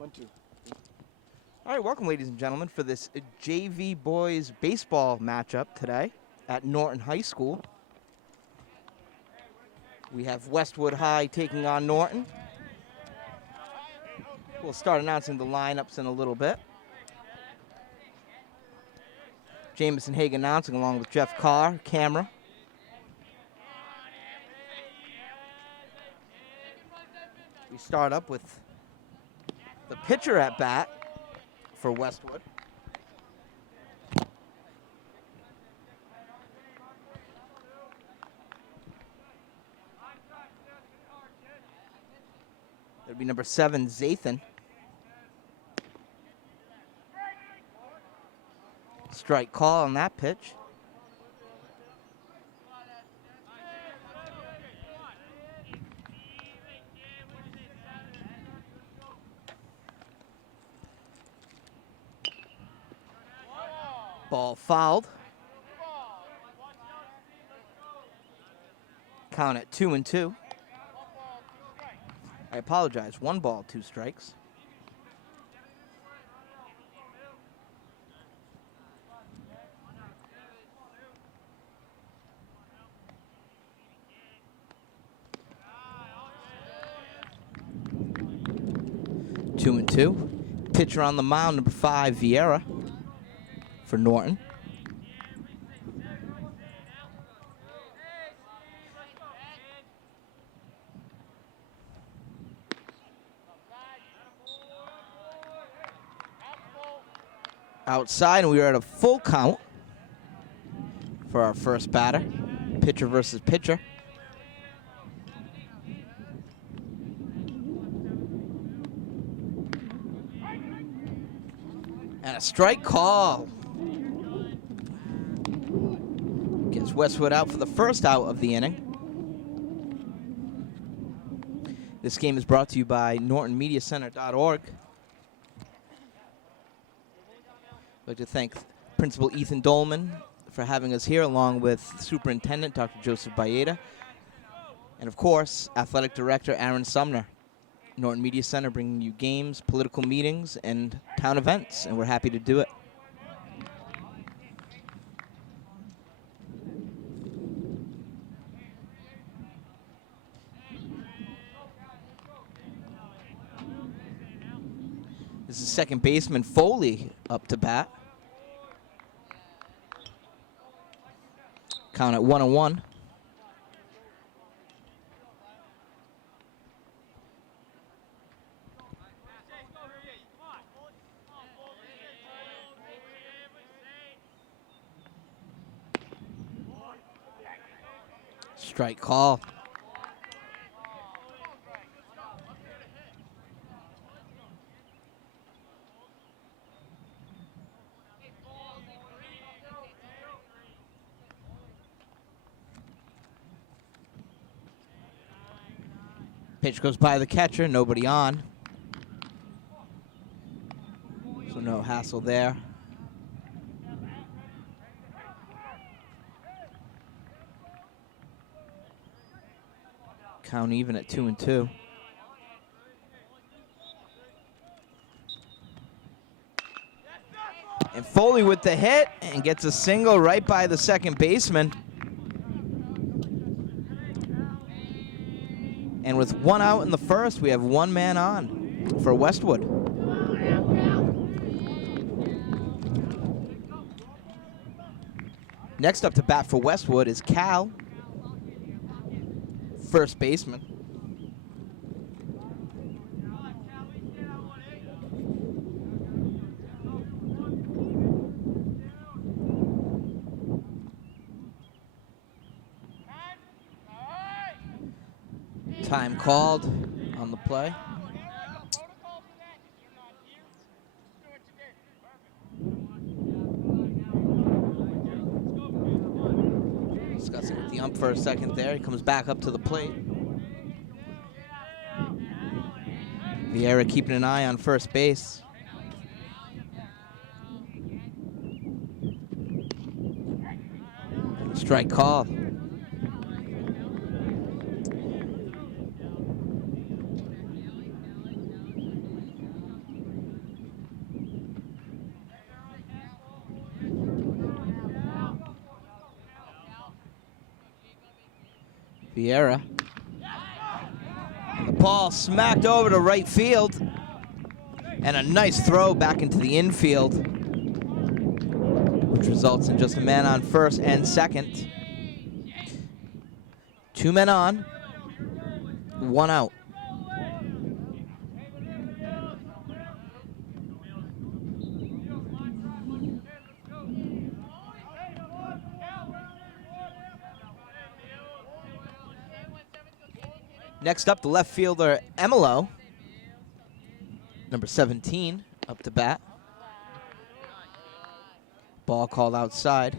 All right, welcome, ladies and gentlemen, for this JV boys baseball matchup today at Norton High School. We have Westwood High taking on Norton. We'll start announcing the lineups in a little bit. Jameson Hagan announcing along with Jeff Carr, camera. We start up with the pitcher at bat for Westwood. That'd be number 7, Zathan. Strike call on that pitch. Ball fouled. Count at 2-2. I apologize. 1 ball, 2 strikes. Two and two. Pitcher on the mound, number 5, Vieira for Norton. Outside, and we are at a full count for our first batter. Pitcher versus pitcher. And a strike call. Gets Westwood out for the first out of the inning. This game is brought to you by NortonMediaCenter.org. I'd like to thank Principal Ethan Dolman for having us here, along with Superintendent Dr. Joseph Baeta, and of course, Athletic Director Aaron Sumner. Norton Media Center bringing you games, political meetings, and town events, and we're happy to do it. This is second baseman Foley up to bat. Count at 1-1. Strike call. Pitch goes by the catcher, nobody on. So no hassle there. Count even at 2-2. And Foley with the hit and gets a single right by the second baseman. And with 1 out in the first, we have 1 man on for Westwood. Next up to bat for Westwood is Cal, first baseman. Time called on the play. Discussing with the ump for a second there. He comes back up to the plate. Vieira keeping an eye on first base. Strike call. Vieira. And the ball smacked over to right field. And a nice throw back into the infield, which results in just a man on first and second. 2 men on, 1 out. Next up, the left fielder, Emilo, number 17, up to bat. Ball called outside.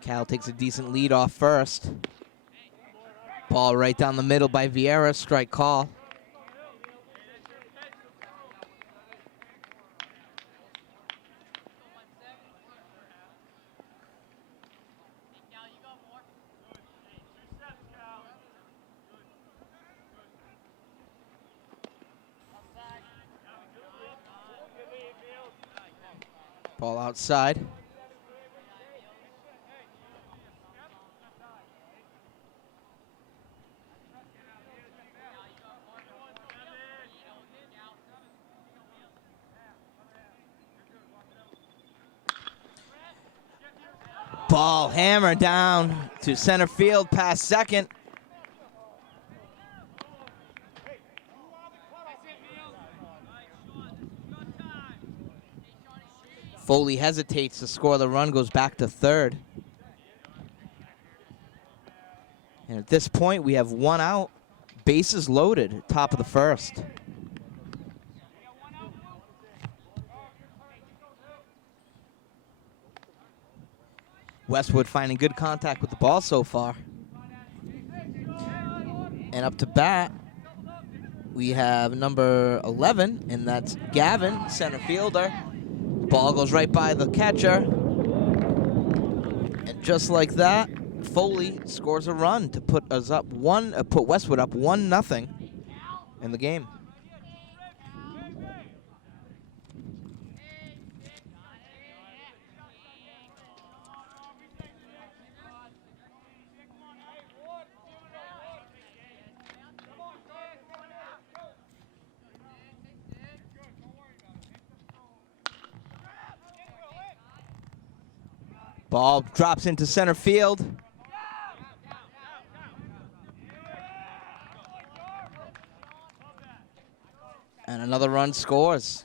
Cal takes a decent lead off first. Ball right down the middle by Vieira, strike call. Ball outside. Ball hammered down to center field past second. Foley hesitates to score the run, goes back to third. And at this point, we have 1 out, bases loaded, top of the first. Westwood finding good contact with the ball so far. And up to bat, we have number 11, and that's Gavin, center fielder. Ball goes right by the catcher. And just like that, Foley scores a run to put us up put Westwood up 1-0 in the game. Ball drops into center field. And another run scores.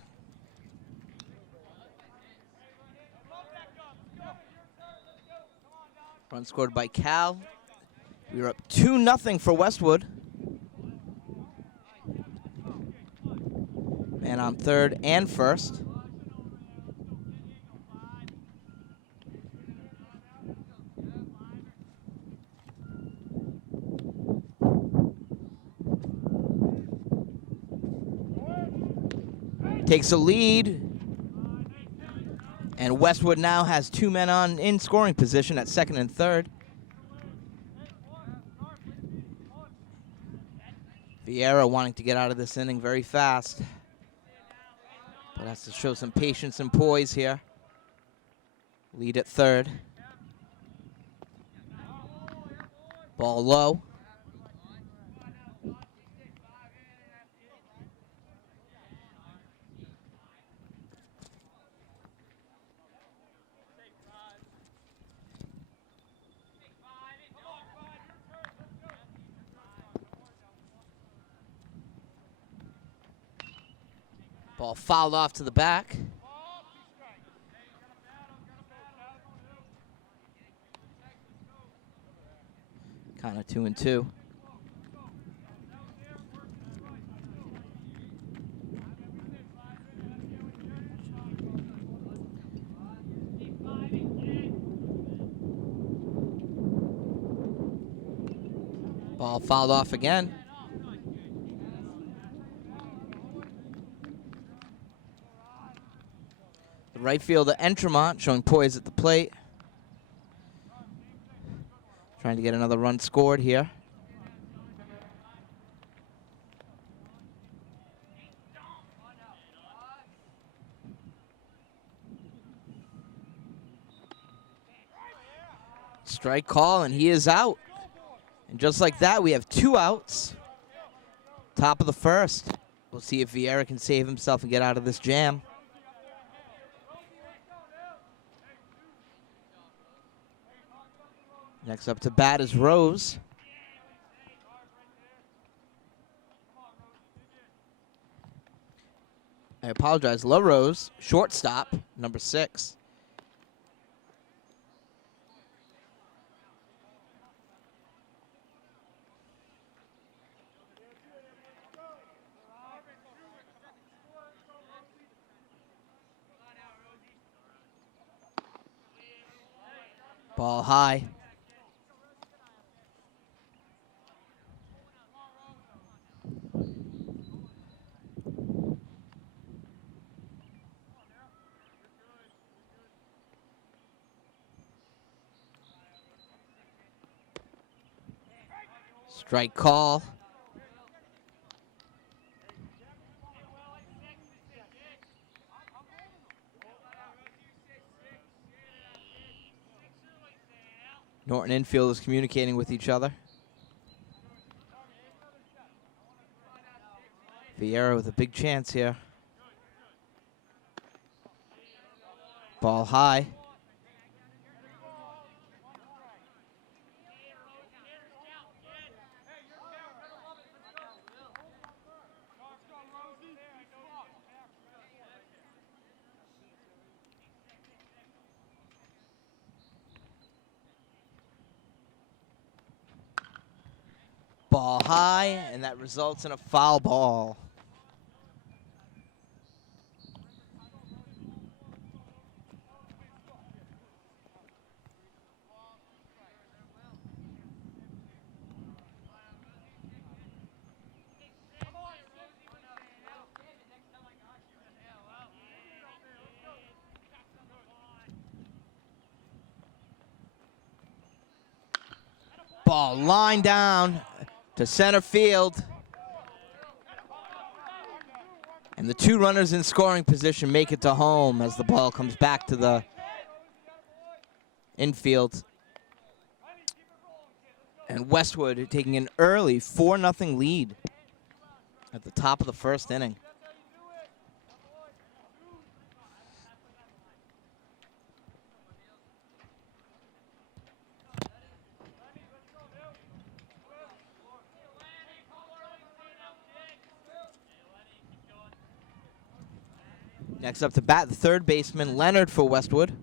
Run scored by Cal. We are up 2-0 for Westwood. Man on third and first. Takes a lead. And Westwood now has 2 men on in scoring position at second and third. Vieira wanting to get out of this inning very fast, but has to show some patience and poise here. Lead at third. Ball low. Ball fouled off to the back. Kind of 2-2. Ball fouled off again. The right fielder, Entremont, showing poise at the plate. Trying to get another run scored here. Strike call, and he is out. And just like that, we have 2 outs. Top of the first. We'll see if Vieira can save himself and get out of this jam. Next up to bat is Rose. I apologize, LaRose, shortstop, number 6. Ball high. Strike call. Norton infield is communicating with each other. Vieira with a big chance here. Ball high. Ball high, and that results in a foul ball. Ball line down to center field. And the 2 runners in scoring position make it to home as the ball comes back to the infield. And Westwood taking an early 4-0 lead at the top of the first inning. Next up to bat, the third baseman, Leonard for Westwood.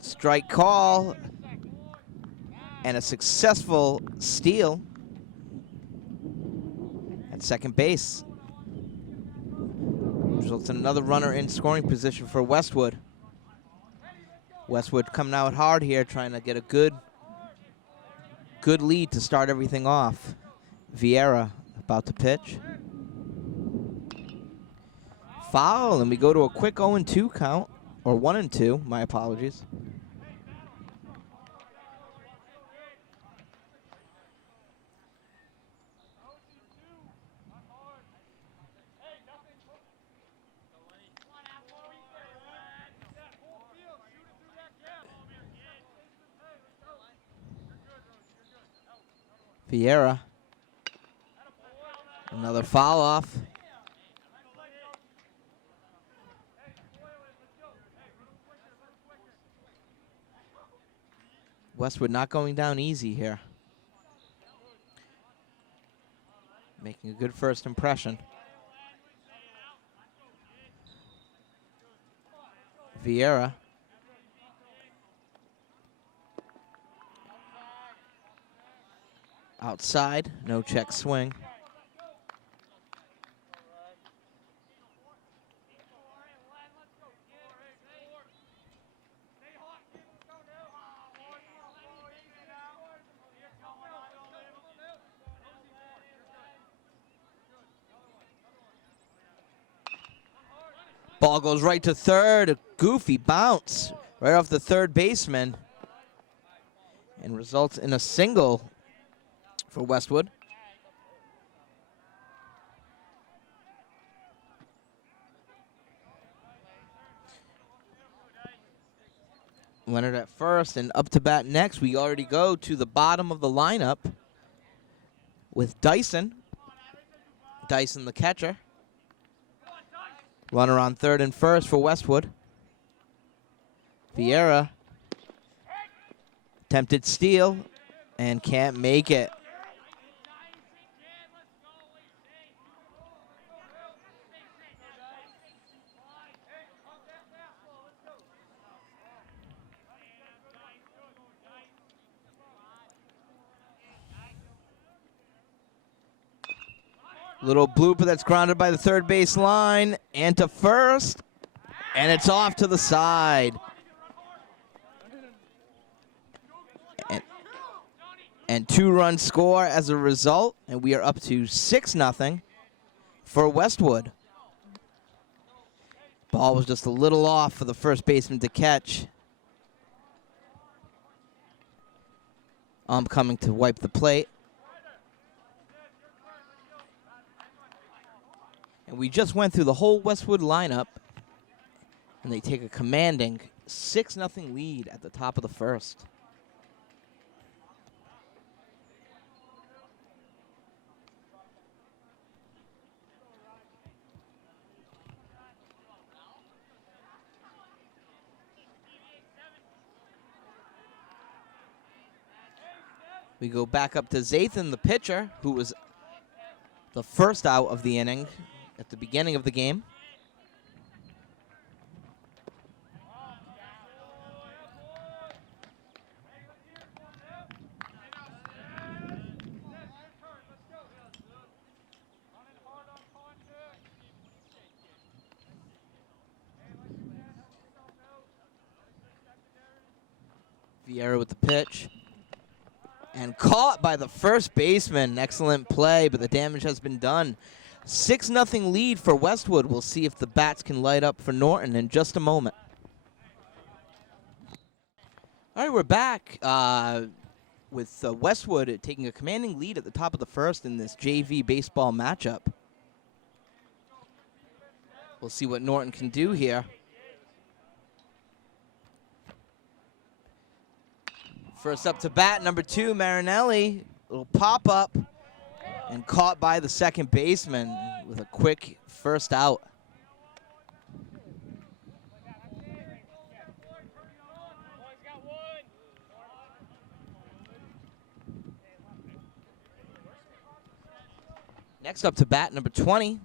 Strike call, and a successful steal at second base. Results in another runner in scoring position for Westwood. Westwood coming out hard here, trying to get a good lead to start everything off. Vieira about to pitch. Foul, and we go to a quick 0-2 count, or 1-2, my apologies. Vieira. Another foul off. Westwood not going down easy here. Making a good first impression. Vieira. Outside, no check swing. Ball goes right to third, a goofy bounce right off the third baseman, and results in a single for Westwood. Leonard at first, and up to bat next. We already go to the bottom of the lineup with Dyson. Dyson, the catcher. Runner on third and first for Westwood. Vieira. Attempted steal and can't make it. Little blooper that's grounded by the third base line and to first, and it's off to the side. And 2-run score as a result, and we are up to 6-0 for Westwood. Ball was just a little off for the first baseman to catch. I'm coming to wipe the plate. And we just went through the whole Westwood lineup, and they take a commanding 6-0 lead at the top of the first. We go back up to Zathan, the pitcher, who was the first out of the inning at the beginning of the game. Vieira with the pitch. And caught by the first baseman. Excellent play, but the damage has been done. 6-0 lead for Westwood. We'll see if the bats can light up for Norton in just a moment. All right, we're back with Westwood taking a commanding lead at the top of the first in this JV baseball matchup. We'll see what Norton can do here. First up to bat, number 2, Marinelli. Little pop-up and caught by the second baseman with a quick first out. Next up to bat, number 20,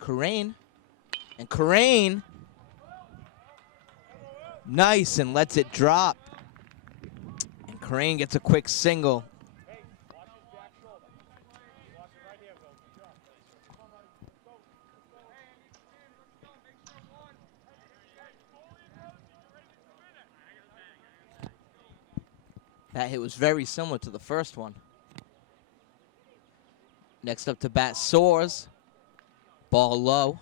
Corain. And Corain, nice, and lets it drop. Corain gets a quick single. That hit was very similar to the first one. Next up to bat, Soares. Ball low.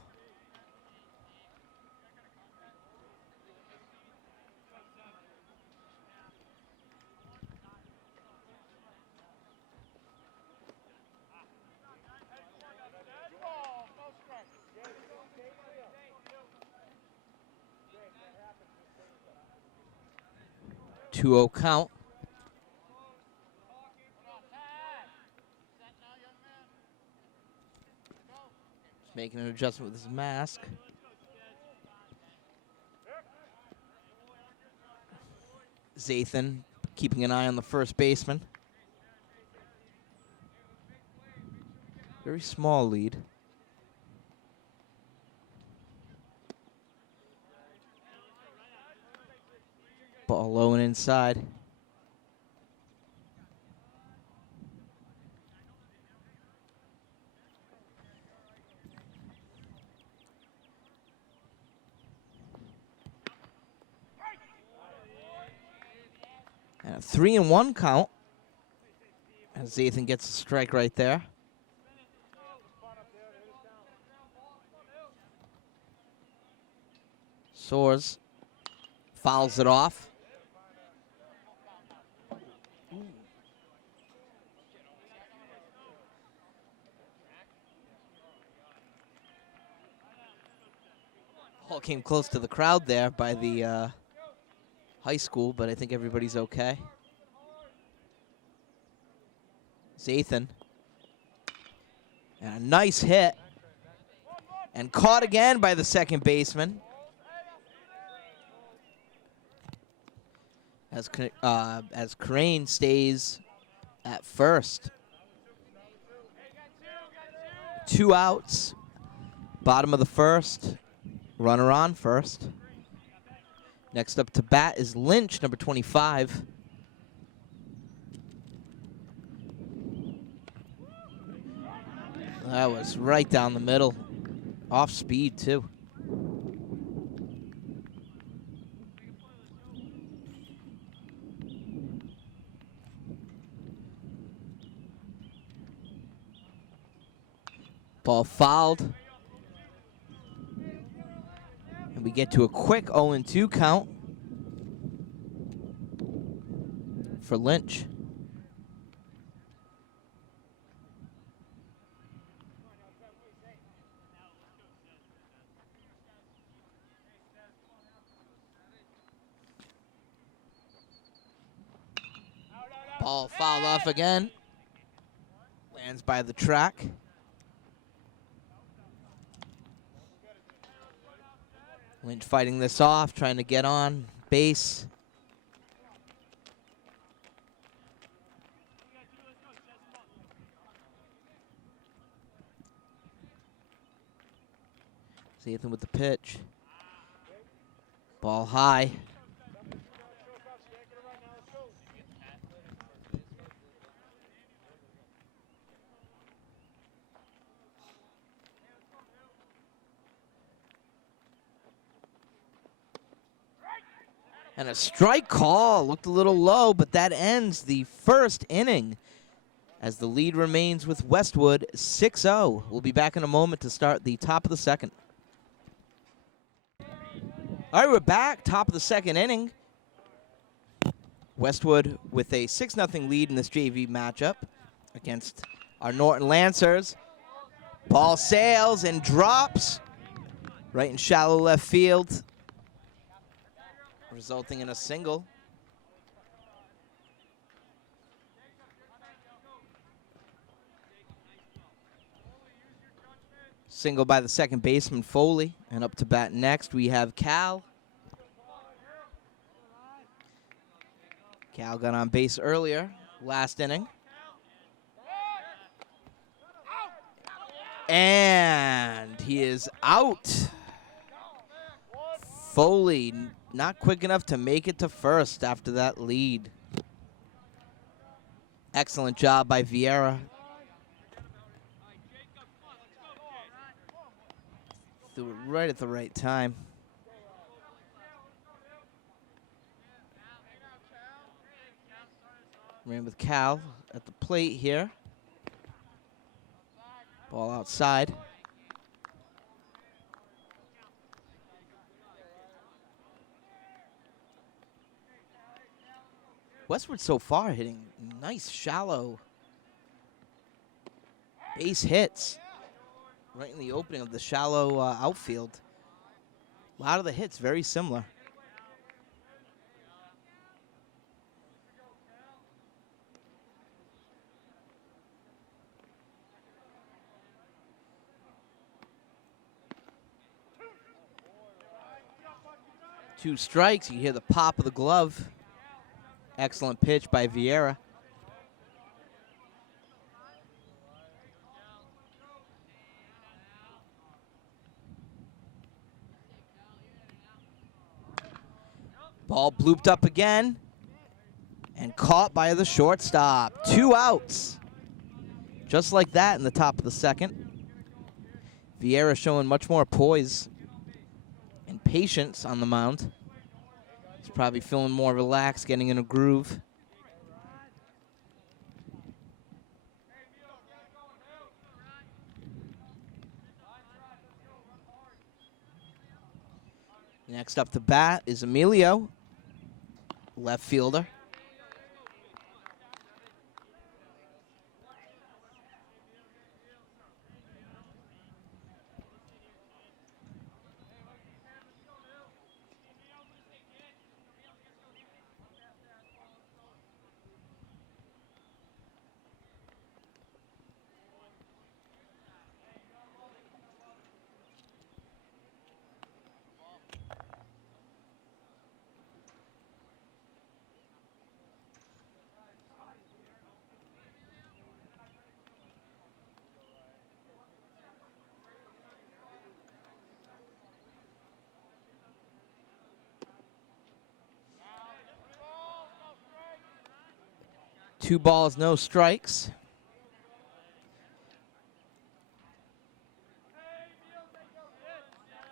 Two-0 count. Just making an adjustment with his mask. Zathan keeping an eye on the first baseman. Very small lead. Ball low and inside. And a 3-1 count. As Zathan gets a strike right there. Soares fouls it off. Ball came close to the crowd there by the high school, but I think everybody's okay. Zathan. And a nice hit. And caught again by the second baseman. As Crane stays at first. 2 outs. Bottom of the first. Runner on first. Next up to bat is Lynch, number 25. That was right down the middle. Off speed, too. Ball fouled. And we get to a quick 0-2 count for Lynch. Ball fouled off again. Lands by the track. Lynch fighting this off, trying to get on base. Zathan with the pitch. Ball high. And a strike call. Looked a little low, but that ends the first inning as the lead remains with Westwood 6-0. We'll be back in a moment to start the top of the second. All right, we're back. Top of the second inning. Westwood with a 6-0 lead in this JV matchup against our Norton Lancers. Ball sails and drops right in shallow left field, resulting in a single. Single by the second baseman, Foley. And up to bat next, we have Cal. Cal got on base earlier, last inning. And he is out. Foley not quick enough to make it to first after that lead. Excellent job by Vieira. Threw it right at the right time. Ran with Cal at the plate here. Ball outside. Westwood so far hitting nice shallow base hits right in the opening of the shallow outfield. A lot of the hits very similar. Two strikes, you hear the pop of the glove. Excellent pitch by Vieira. Ball blooped up again and caught by the shortstop. 2 outs. Just like that in the top of the second. Vieira showing much more poise and patience on the mound. He's probably feeling more relaxed, getting in a groove. Next up to bat is Emilio, left fielder. 2 balls, no strikes.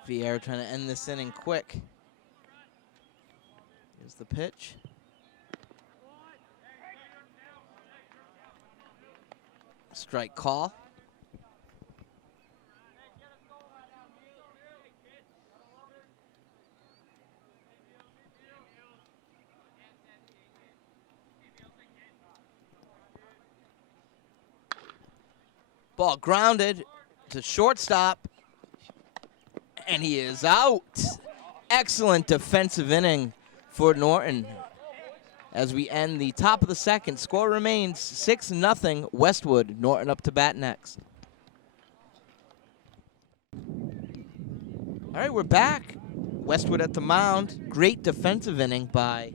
Vieira trying to end this inning quick. Here's the pitch. Strike call. Ball grounded to shortstop. And he is out. Excellent defensive inning for Norton. As we end the top of the second, score remains 6-0 Westwood. Norton up to bat next. All right, we're back. Westwood at the mound. Great defensive inning by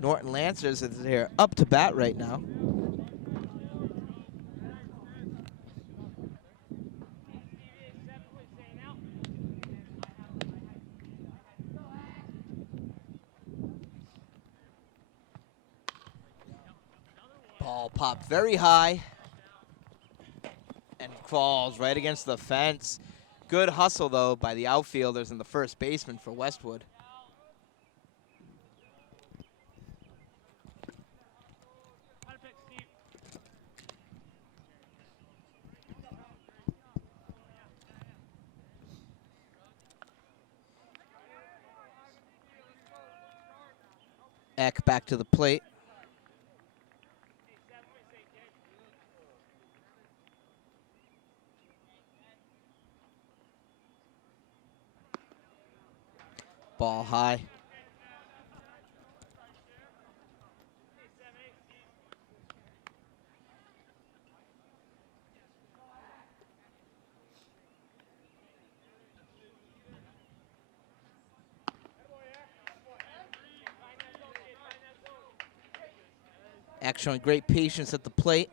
Norton Lancers as they're up to bat right now. Ball popped very high and falls right against the fence. Good hustle, though, by the outfielders and the first baseman for Westwood. Eck back to the plate. Ball high. Eck showing great patience at the plate.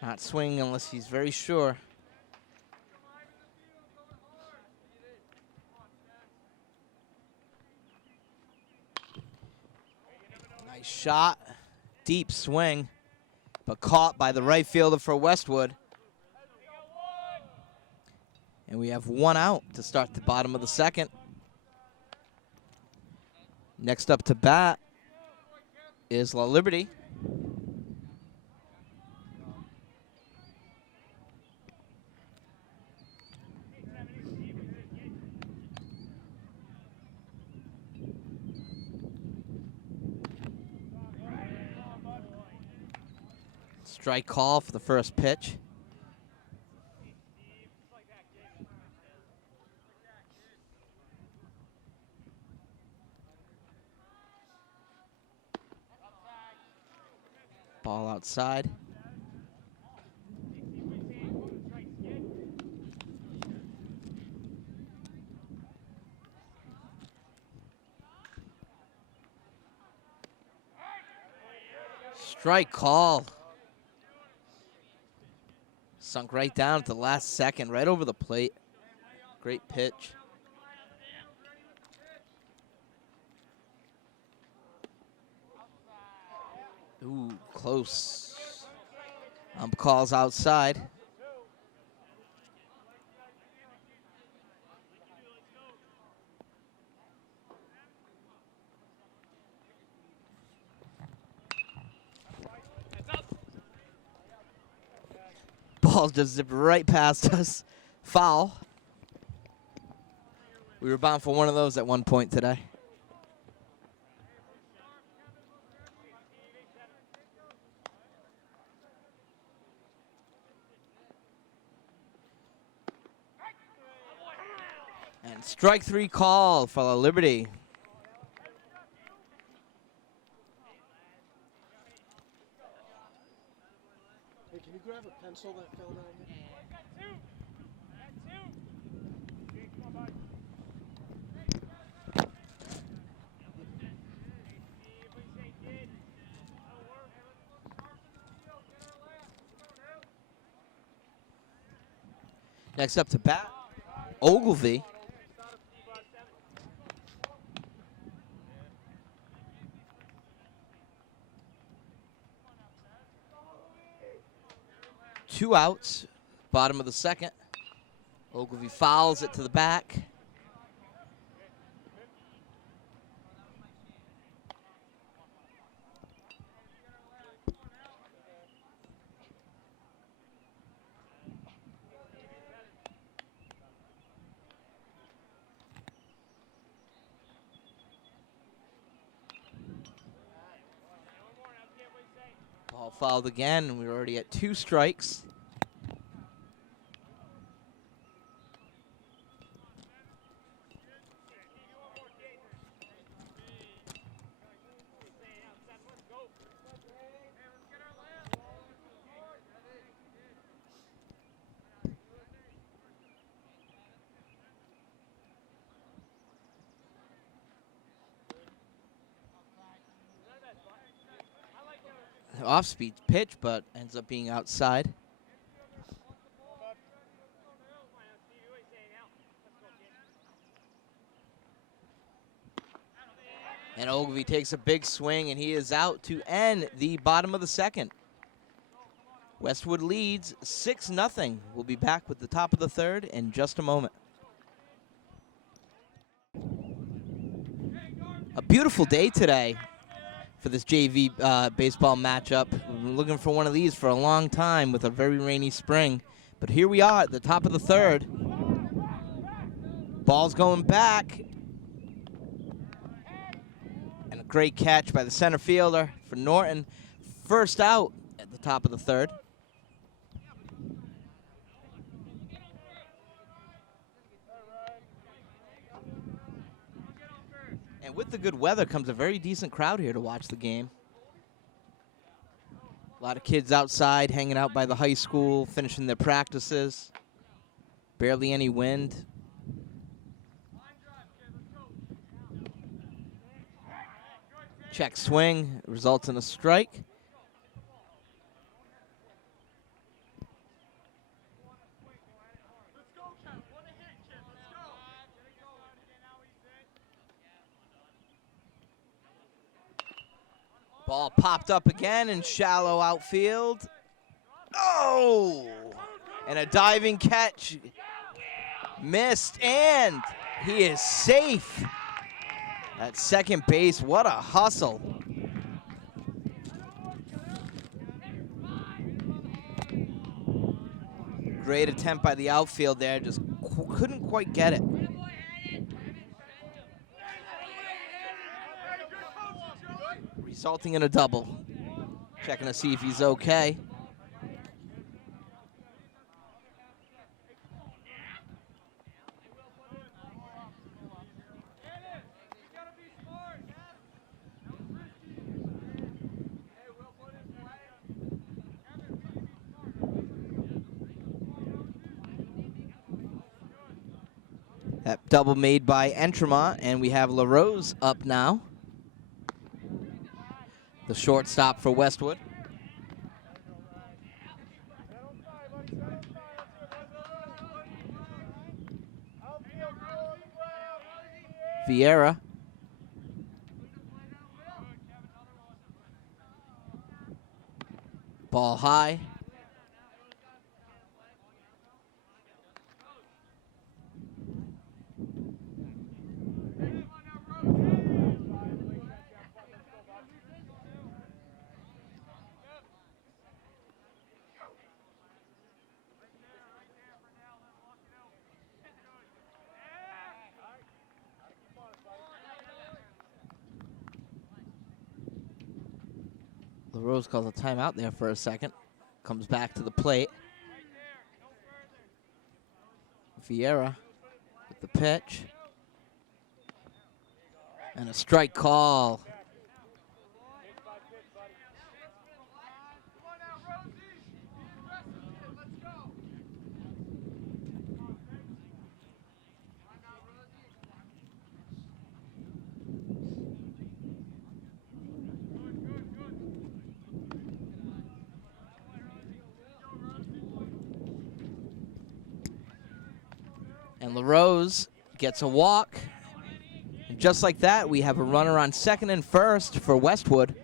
Not swinging unless he's very sure. Nice shot. Deep swing, but caught by the right fielder for Westwood. And we have 1 out to start the bottom of the second. Next up to bat is La Liberty. Strike call for the first pitch. Ball outside. Strike call. Sunk right down at the last second, right over the plate. Great pitch. Ooh, close. Calls outside. Ball just zipped right past us. Foul. We were bound for one of those at one point today. And strike 3 call for La Liberty. Hey, can you grab a pencil that fell down here? Next up to bat, Ogilvy. 2 outs, bottom of the second. Ogilvy fouls it to the back. Ball fouled again, and we're already at 2 strikes. Off-speed pitch, but ends up being outside. And Ogilvy takes a big swing, and he is out to end the bottom of the second. Westwood leads 6-0. We'll be back with the top of the third in just a moment. A beautiful day today for this JV baseball matchup. We've been looking for one of these for a long time with a very rainy spring. But here we are at the top of the third. Ball's going back. And a great catch by the center fielder for Norton. First out at the top of the third. And with the good weather comes a very decent crowd here to watch the game. A lot of kids outside hanging out by the high school, finishing their practices. Barely any wind. Check swing, results in a strike. Ball popped up again in shallow outfield. Oh! And a diving catch. Missed, and he is safe at second base. What a hustle. Great attempt by the outfield there, just couldn't quite get it. Resulting in a double. Checking to see if he's okay. That double made by Entremont, and we have LaRose up now. The shortstop for Westwood. Vieira. Ball high. LaRose calls a timeout there for a second. Comes back to the plate. Vieira with the pitch. And a strike call. And LaRose gets a walk. And just like that, we have a runner on second and first for Westwood.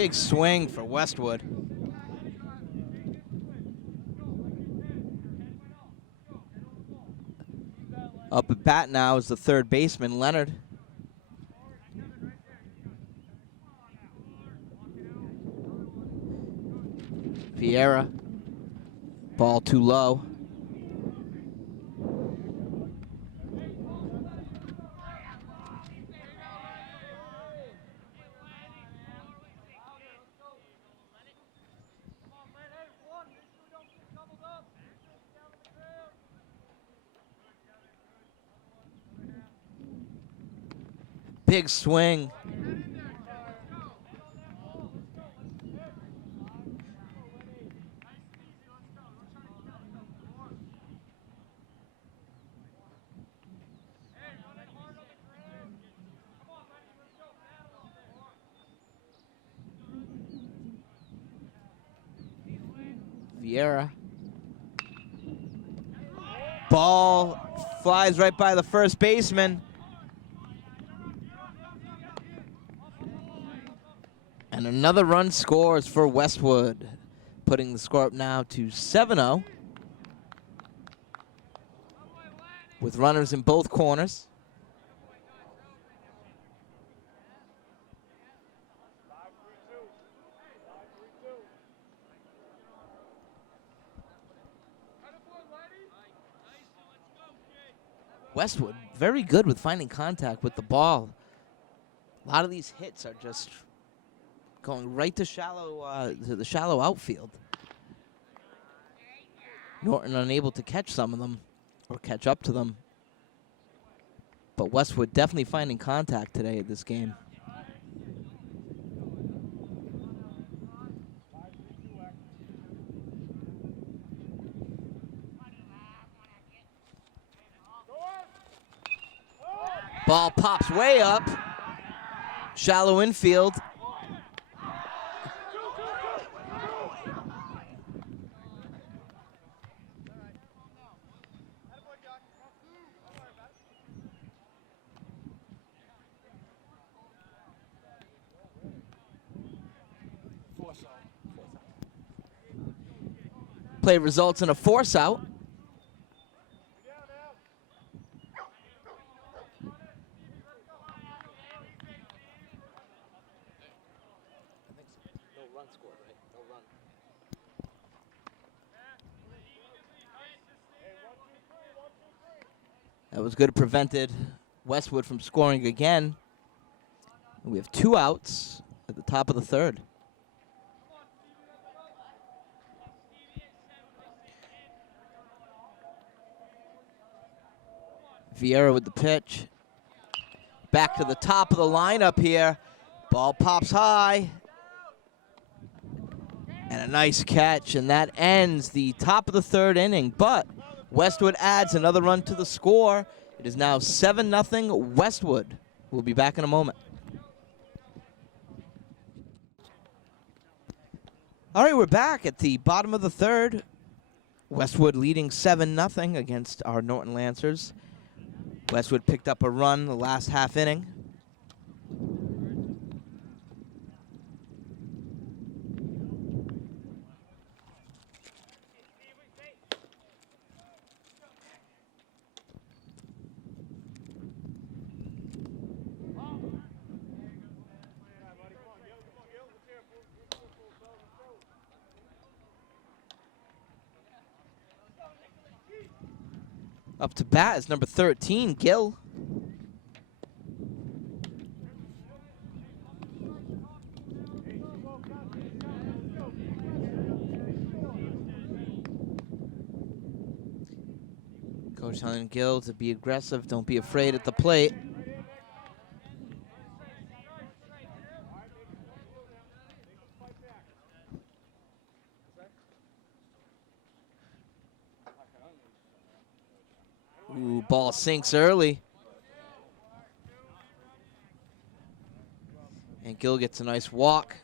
big swing for Westwood. Up at bat now is the third baseman, Leonard. Vieira. Ball too low. Big swing. Vieira. Ball flies right by the first baseman. And another run scores for Westwood, putting the score up now to 7-0. With runners in both corners. Westwood, very good with finding contact with the ball. A lot of these hits are just going right to the shallow outfield. Norton unable to catch some of them or catch up to them. But Westwood definitely finding contact today at this game. Ball pops way up. Shallow infield. Play results in a force out. That was good. It prevented Westwood from scoring again. And we have 2 outs at the top of the third. Vieira with the pitch. Back to the top of the lineup here. Ball pops high. And a nice catch, and that ends the top of the third inning. But Westwood adds another run to the score. It is now 7-0 Westwood. We'll be back in a moment. All right, we're back at the bottom of the third. Westwood leading 7-0 against our Norton Lancers. Westwood picked up a run the last half inning. Up to bat is number 13, Gill. Coach telling Gill to be aggressive, don't be afraid at the plate. Ooh, ball sinks early. And Gill gets a nice walk.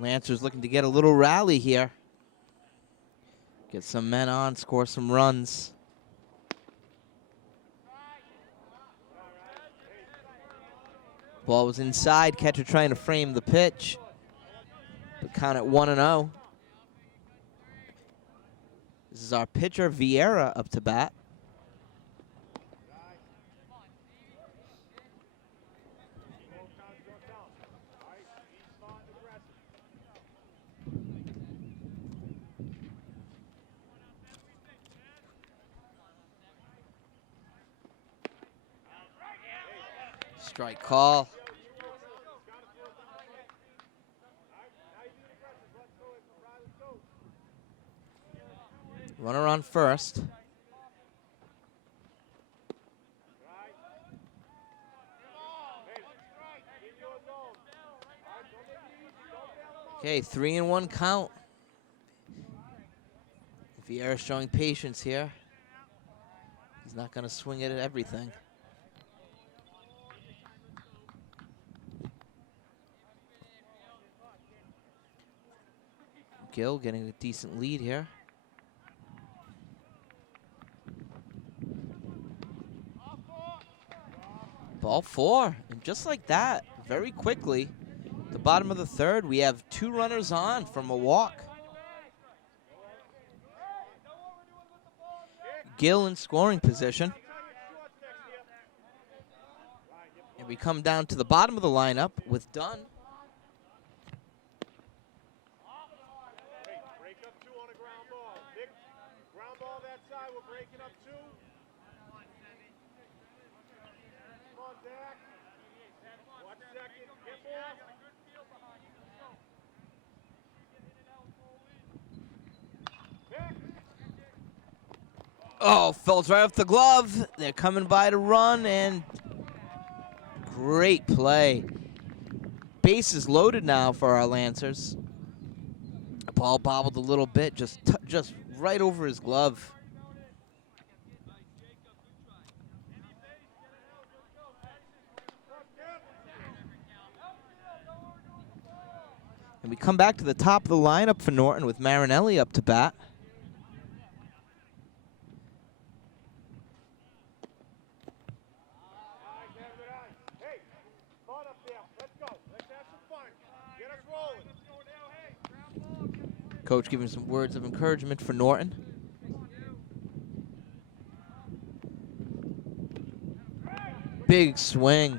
Lancers looking to get a little rally here. Get some men on, score some runs. Ball was inside, catcher trying to frame the pitch. But count at 1-0. This is our pitcher, Vieira, up to bat. Strike call. Runner on first. Okay, 3-1 count. Vieira showing patience here. He's not going to swing it at everything. Gill getting a decent lead here. Ball 4, and just like that, very quickly, the bottom of the third, we have 2 runners on from a walk. Gill in scoring position. And we come down to the bottom of the lineup with Dunn. Oh, falls right off the glove. They're coming by to run, and great play. Bases loaded now for our Lancers. Ball bobbled a little bit, just right over his glove. And we come back to the top of the lineup for Norton with Marinelli up to bat. Coach giving some words of encouragement for Norton. Big swing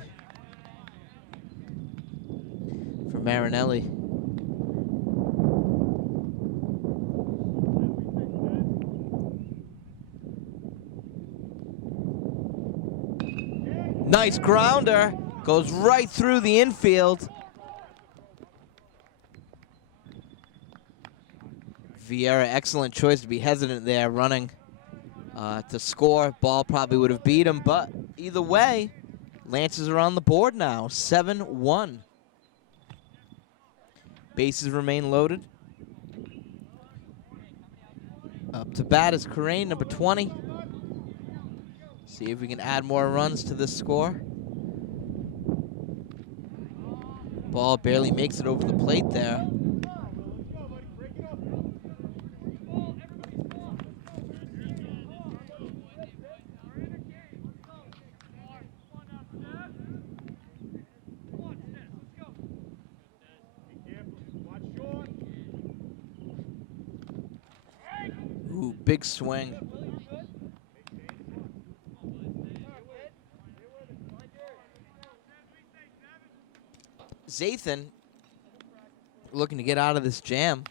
for Marinelli. Nice grounder. Goes right through the infield. Vieira, excellent choice to be hesitant there, running to score. Ball probably would have beat him, but either way, Lancers are on the board now, 7-1. Bases remain loaded. Up to bat is Corain, number 20. See if we can add more runs to this score. Ball barely makes it over the plate there. Ooh, big swing. Zathan looking to get out of this jam.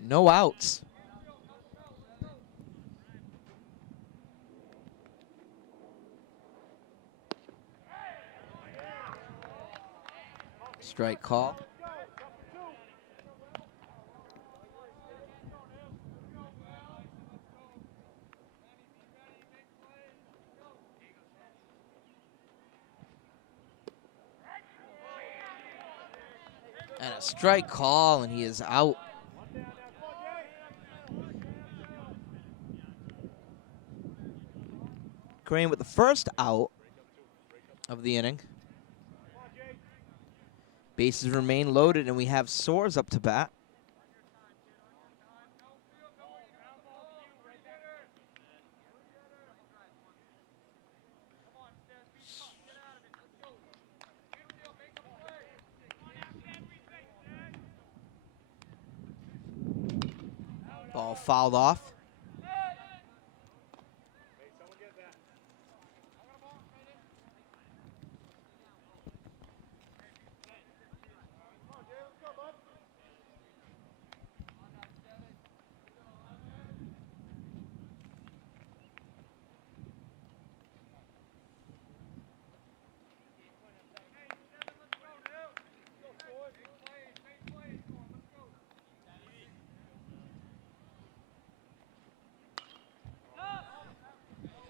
No outs. Strike call. And a strike call, and he is out. Crane with the first out of the inning. Bases remain loaded, and we have Soares up to bat. Ball fouled off.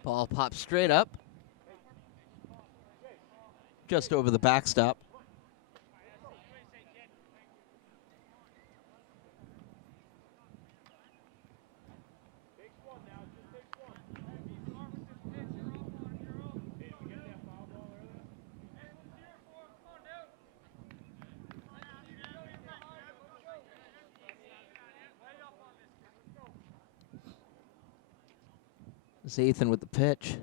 Ball pops straight up. Just over the backstop. Zathan with the pitch.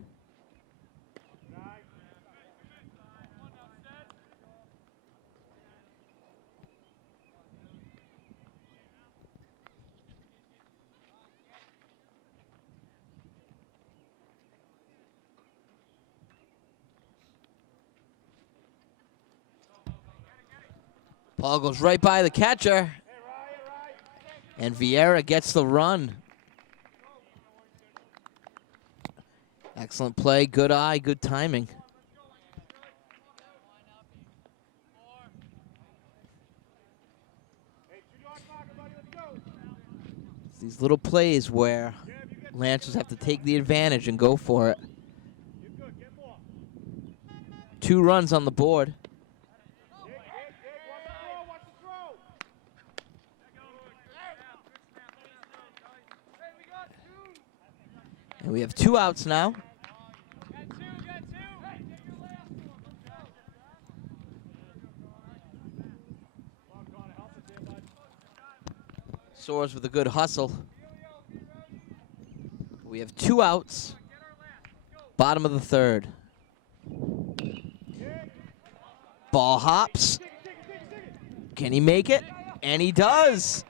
Ball goes right by the catcher. And Vieira gets the run. Excellent play, good eye, good timing. It's these little plays where Lancers have to take the advantage and go for it. 2 runs on the board. And we have 2 outs now. Soares with a good hustle. We have 2 outs. Bottom of the 3rd. Ball hops. Can he make it? And he does.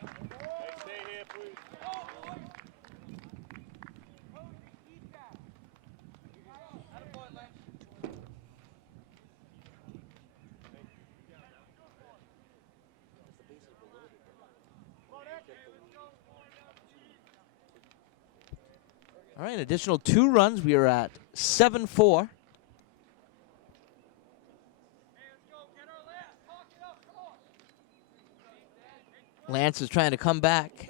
All right, an additional 2 runs. We are at 7-4. Lance is trying to come back.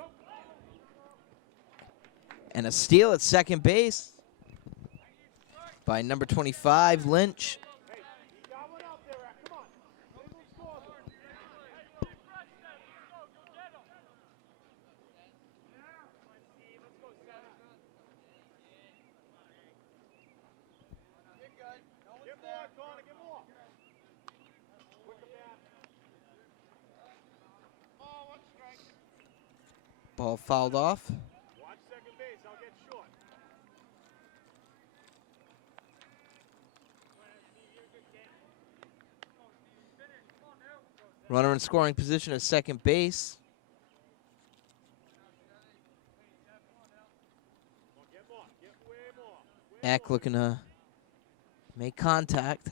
And a steal at second base by number 25, Lynch. Ball fouled off. Watch second base, I'll get short. Runner in scoring position at second base. Eck looking to make contact.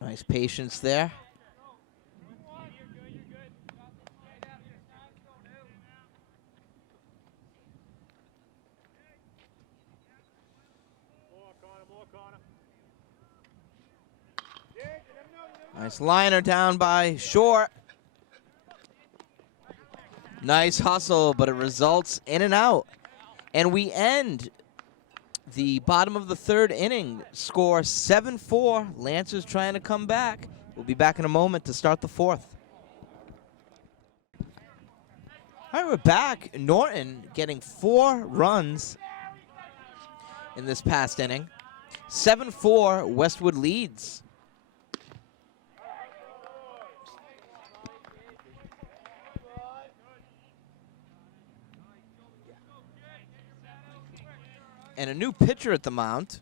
Nice patience there. Nice liner down by short. Nice hustle, but it results in and out. And we end the bottom of the 3rd inning. Score 7-4. Lancers trying to come back. We'll be back in a moment to start the 4th. All right, we're back. Norton getting 4 runs in this past inning. 7-4, Westwood leads. And a new pitcher at the mound.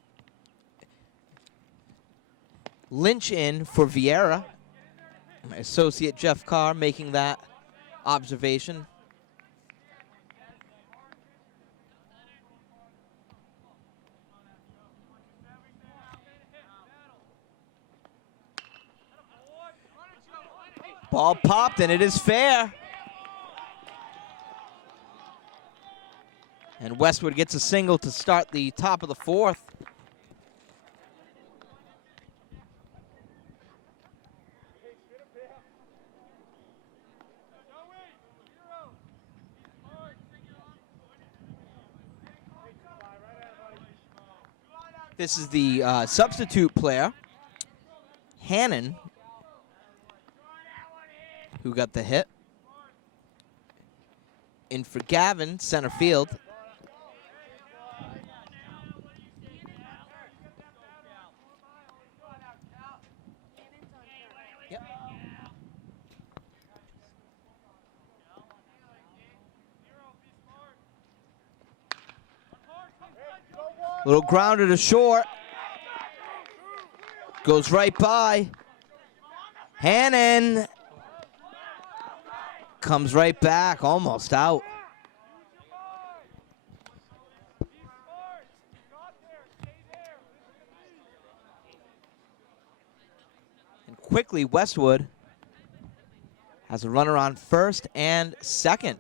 Lynch in for Vieira. My associate Jeff Carr making that observation. Ball popped, and it is fair. And Westwood gets a single to start the top of the fourth. This is the substitute player, Hannon, who got the hit. In for Gavin, center field. Yep. Little grounder to short. Goes right by. Hannon comes right back, almost out. And quickly, Westwood has a runner on first and second.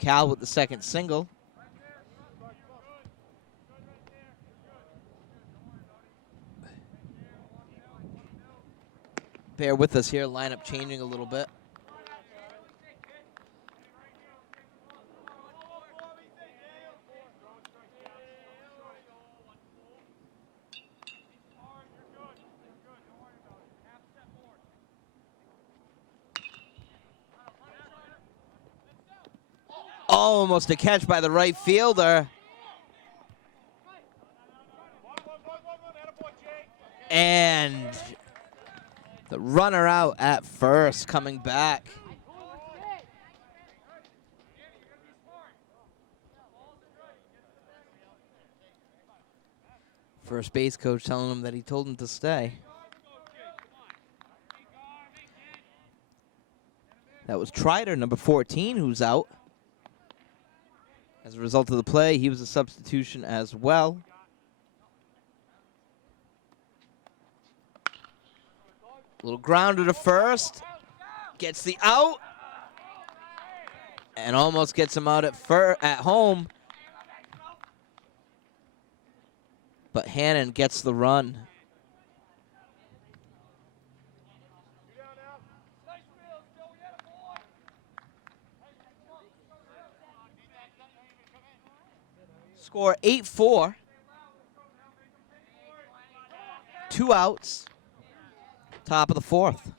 Cal with the second single. Bear with us here, lineup changing a little bit. Almost a catch by the right fielder. And the runner out at first, coming back. First base coach telling him that he told him to stay. That was Trider, number 14, who's out. As a result of the play, he was a substitution as well. Little grounder to first. Gets the out. And almost gets him out at home. But Hannon gets the run. Score 8-4. 2 outs. Top of the fourth.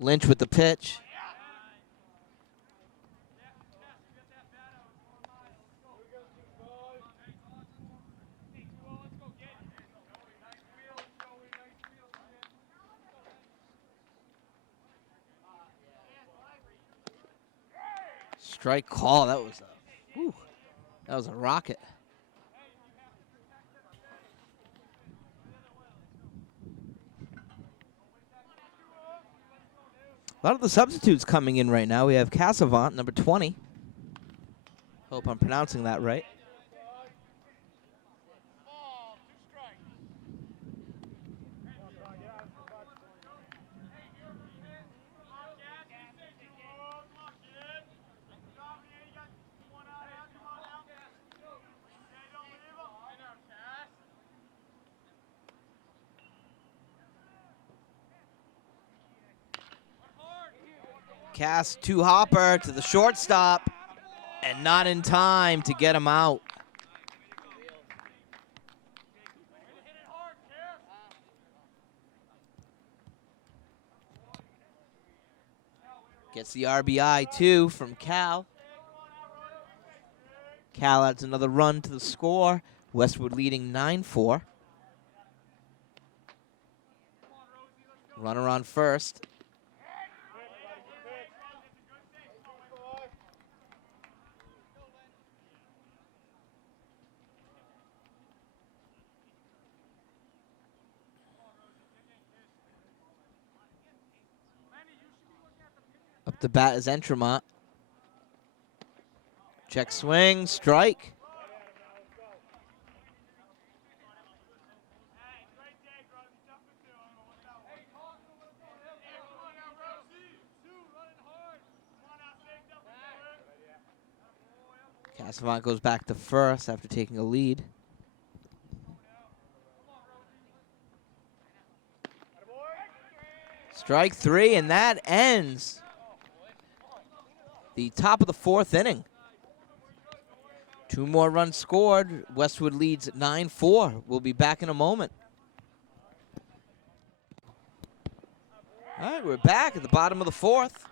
Lynch with the pitch. Strike call. That was a rocket. A lot of the substitutes coming in right now. We have Casavant, number 20. Hope I'm pronouncing that right. Cast to Hopper to the shortstop, and not in time to get him out. Gets the RBI too from Cal. Cal adds another run to the score. Westwood leading 9-4. Runner on first. to bat is Entremont. Check swing, strike. Casavant goes back to first after taking a lead. Strike three, and that ends the top of the fourth inning. 2 more runs scored. Westwood leads 9-4. We'll be back in a moment. All right, we're back at the bottom of the fourth.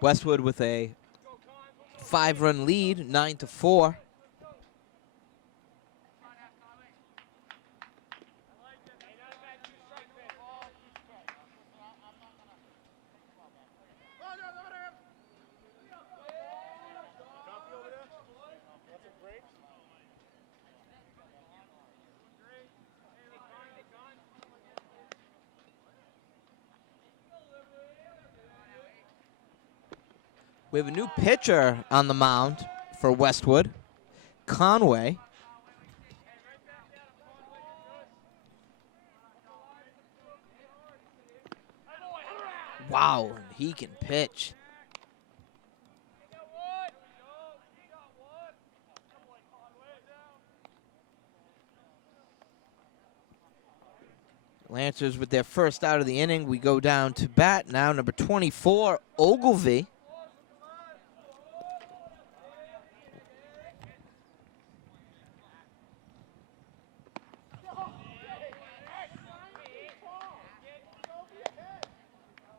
Westwood with a 5-run lead, 9-4. We have a new pitcher on the mound for Westwood, Conway. Wow, he can pitch. Lancers with their first out of the inning. We go down to bat now, number 24, Ogilvy.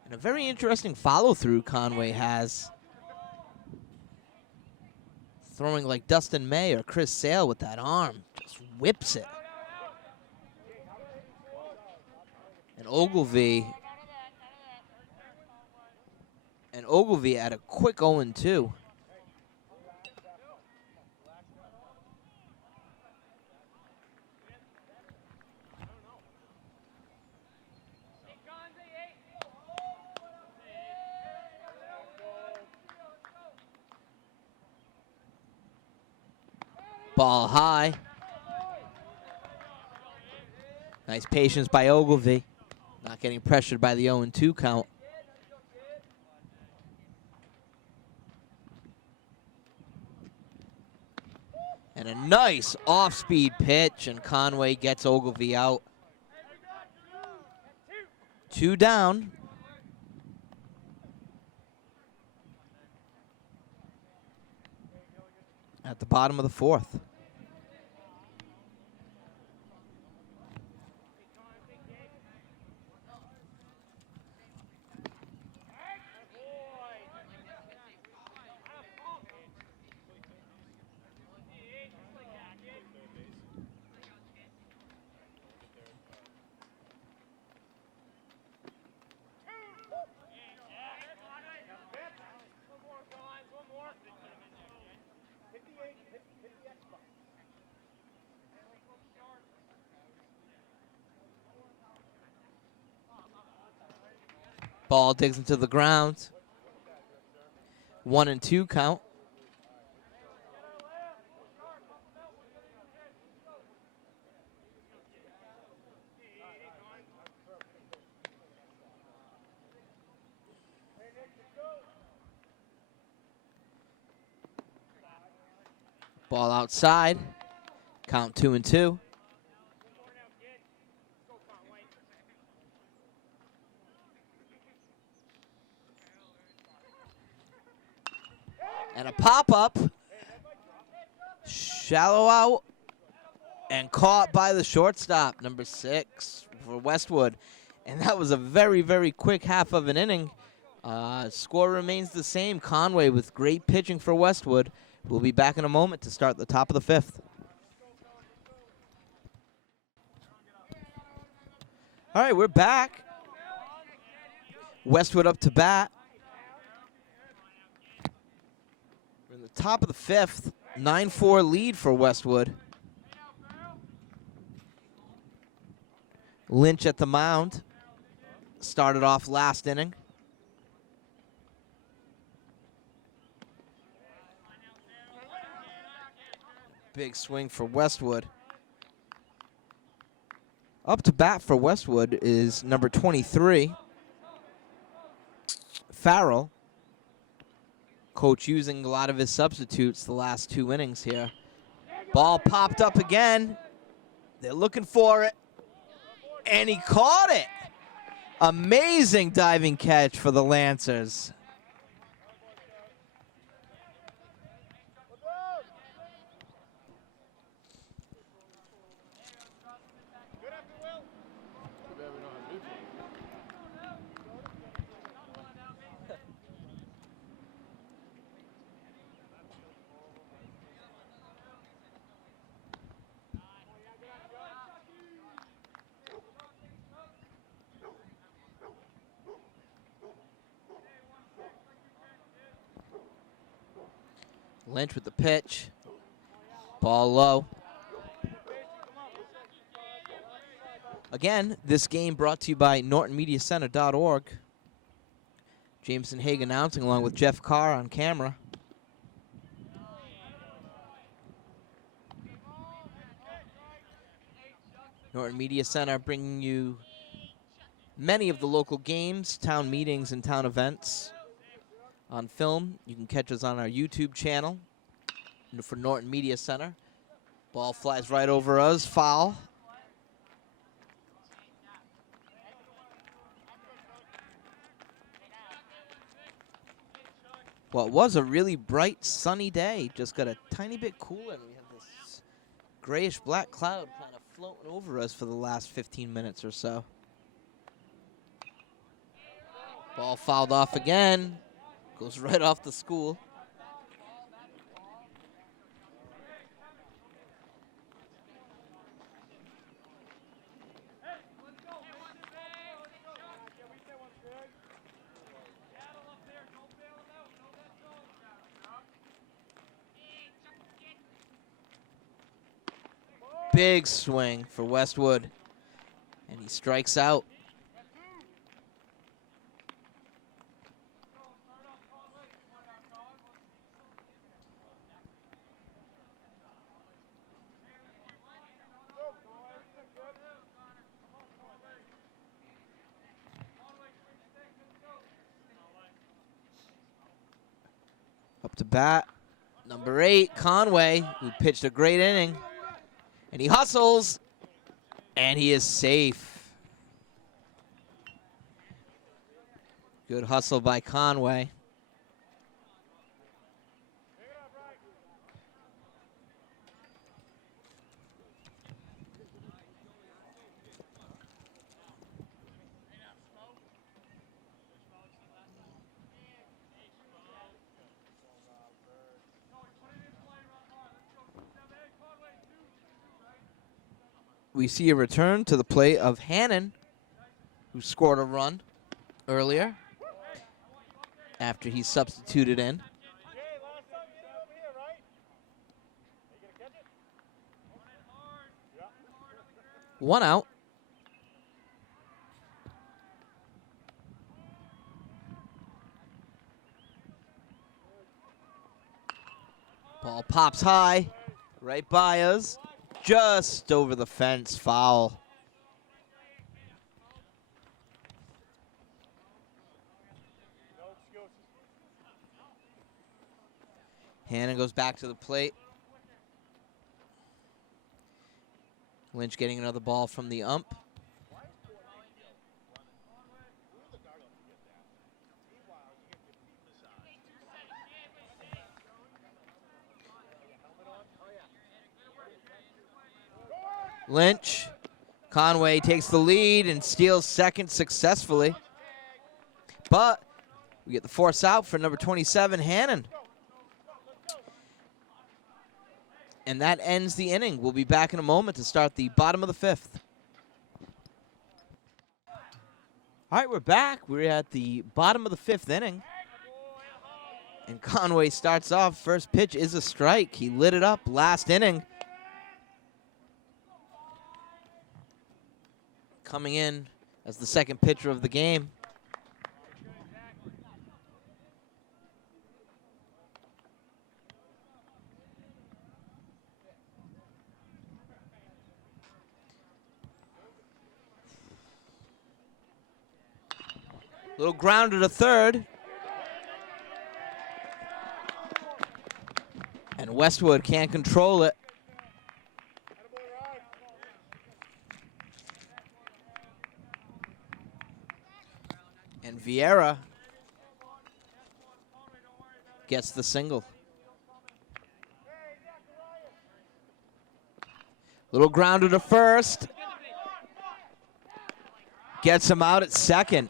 And a very interesting follow-through Conway has. Throwing like Dustin May or Chris Sale with that arm. Just whips it. And Ogilvy at a quick 0-2. Ball high. Nice patience by Ogilvy. Not getting pressured by the 0-2 count. And a nice off-speed pitch, and Conway gets Ogilvy out. 2 down. At the bottom of the fourth. Ball digs into the ground. 1-2 count. Ball outside. Count 2-2. And a pop-up, shallow out, and caught by the shortstop, number 6 for Westwood. And that was a very, very quick half of an inning. Score remains the same. Conway with great pitching for Westwood. We'll be back in a moment to start the top of the 5th. All right, we're back. Westwood up to bat. Top of the fifth, 9-4 lead for Westwood. Lynch at the mound. Started off last inning. Big swing for Westwood. Up to bat for Westwood is number 23, Farrell. Coach using a lot of his substitutes the last 2 innings here. Ball popped up again. They're looking for it. And he caught it. Amazing diving catch for the Lancers. Lynch with the pitch. Ball low. Again, this game brought to you by NortonMediaCenter.org. Jameson Haig announcing along with Jeff Carr on camera. Norton Media Center bringing you many of the local games, town meetings, and town events on film. You can catch us on our YouTube channel for Norton Media Center. Ball flies right over us, foul. Well, it was a really bright, sunny day. Just got a tiny bit cooler, and we have this grayish-black cloud kind of floating over us for the last 15 minutes or so. Ball fouled off again. Goes right off the school. Big swing for Westwood, and he strikes out. Up to bat, number 8, Conway, who pitched a great inning. And he hustles, and he is safe. Good hustle by Conway. We see a return to the plate of Hannon, who scored a run earlier after he substituted in. One out. Ball pops high, right by us. Just over the fence, foul. Hannon goes back to the plate. Lynch getting another ball from the ump. Lynch. Conway takes the lead and steals second successfully. But we get the force out for number 27, Hannon. And that ends the inning. We'll be back in a moment to start the bottom of the 5th. All right, we're back. We're at the bottom of the 5th inning. And Conway starts off. First pitch is a strike. He lit it up last inning. Coming in as the second pitcher of the game. Little grounder to third. And Westwood can't control it. And Vieira gets the single. Little grounder to first. Gets him out at second.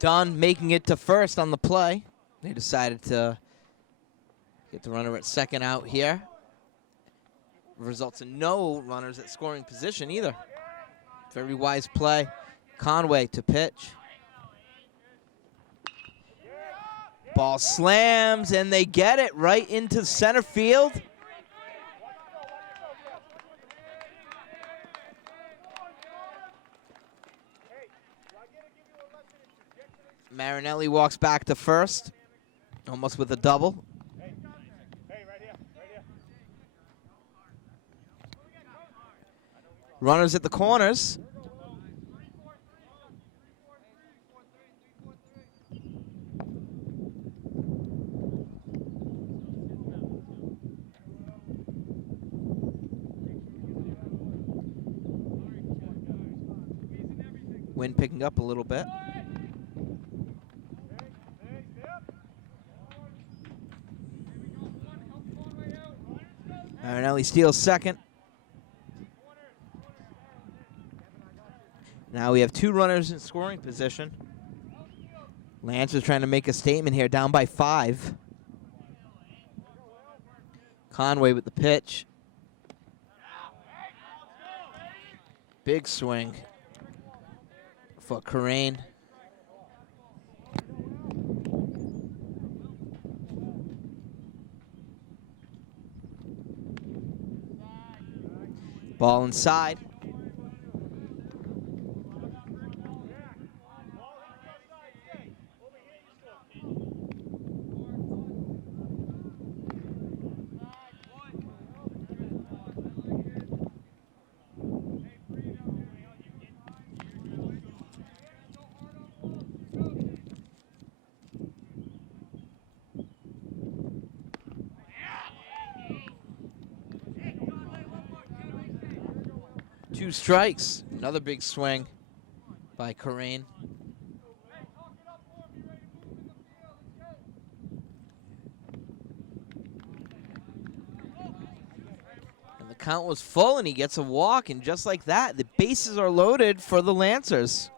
Dunn making it to first on the play. They decided to get the runner at second out here. Results in no runners at scoring position either. Very wise play. Conway to pitch. Ball slams, and they get it right into center field. Marinelli walks back to first, almost with a double. Hey, right here. Runners at the corners. Wind picking up a little bit. Marinelli steals second. Now we have two runners in scoring position. Lancer's trying to make a statement here, down by 5. Conway with the pitch. Big swing for Corain. Ball inside. Two strikes. Another big swing by Corain. And the count was full, and he gets a walk, and just like that, the bases are loaded for the Lancers.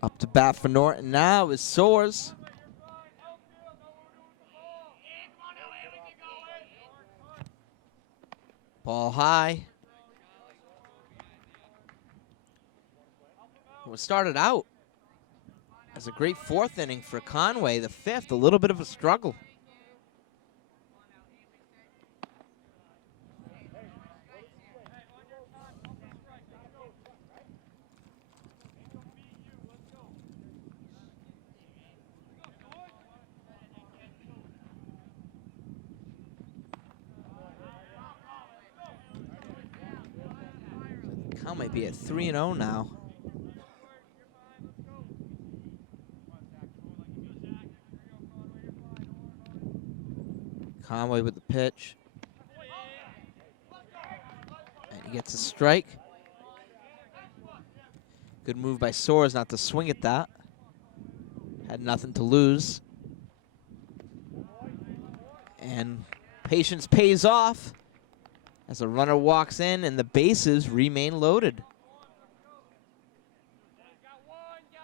Up to bat for Norton now is Soares. Ball high. What started out as a great fourth inning for Conway, the fifth, a little bit of a struggle. Count might be at 3-0 now. Conway with the pitch. And he gets a strike. Good move by Soares not to swing at that. Had nothing to lose. And patience pays off as a runner walks in and the bases remain loaded.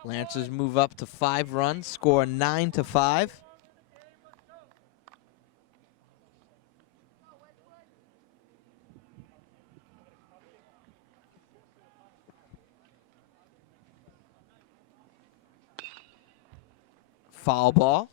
Lancers move up to 5 runs, score 9-5. Foul ball.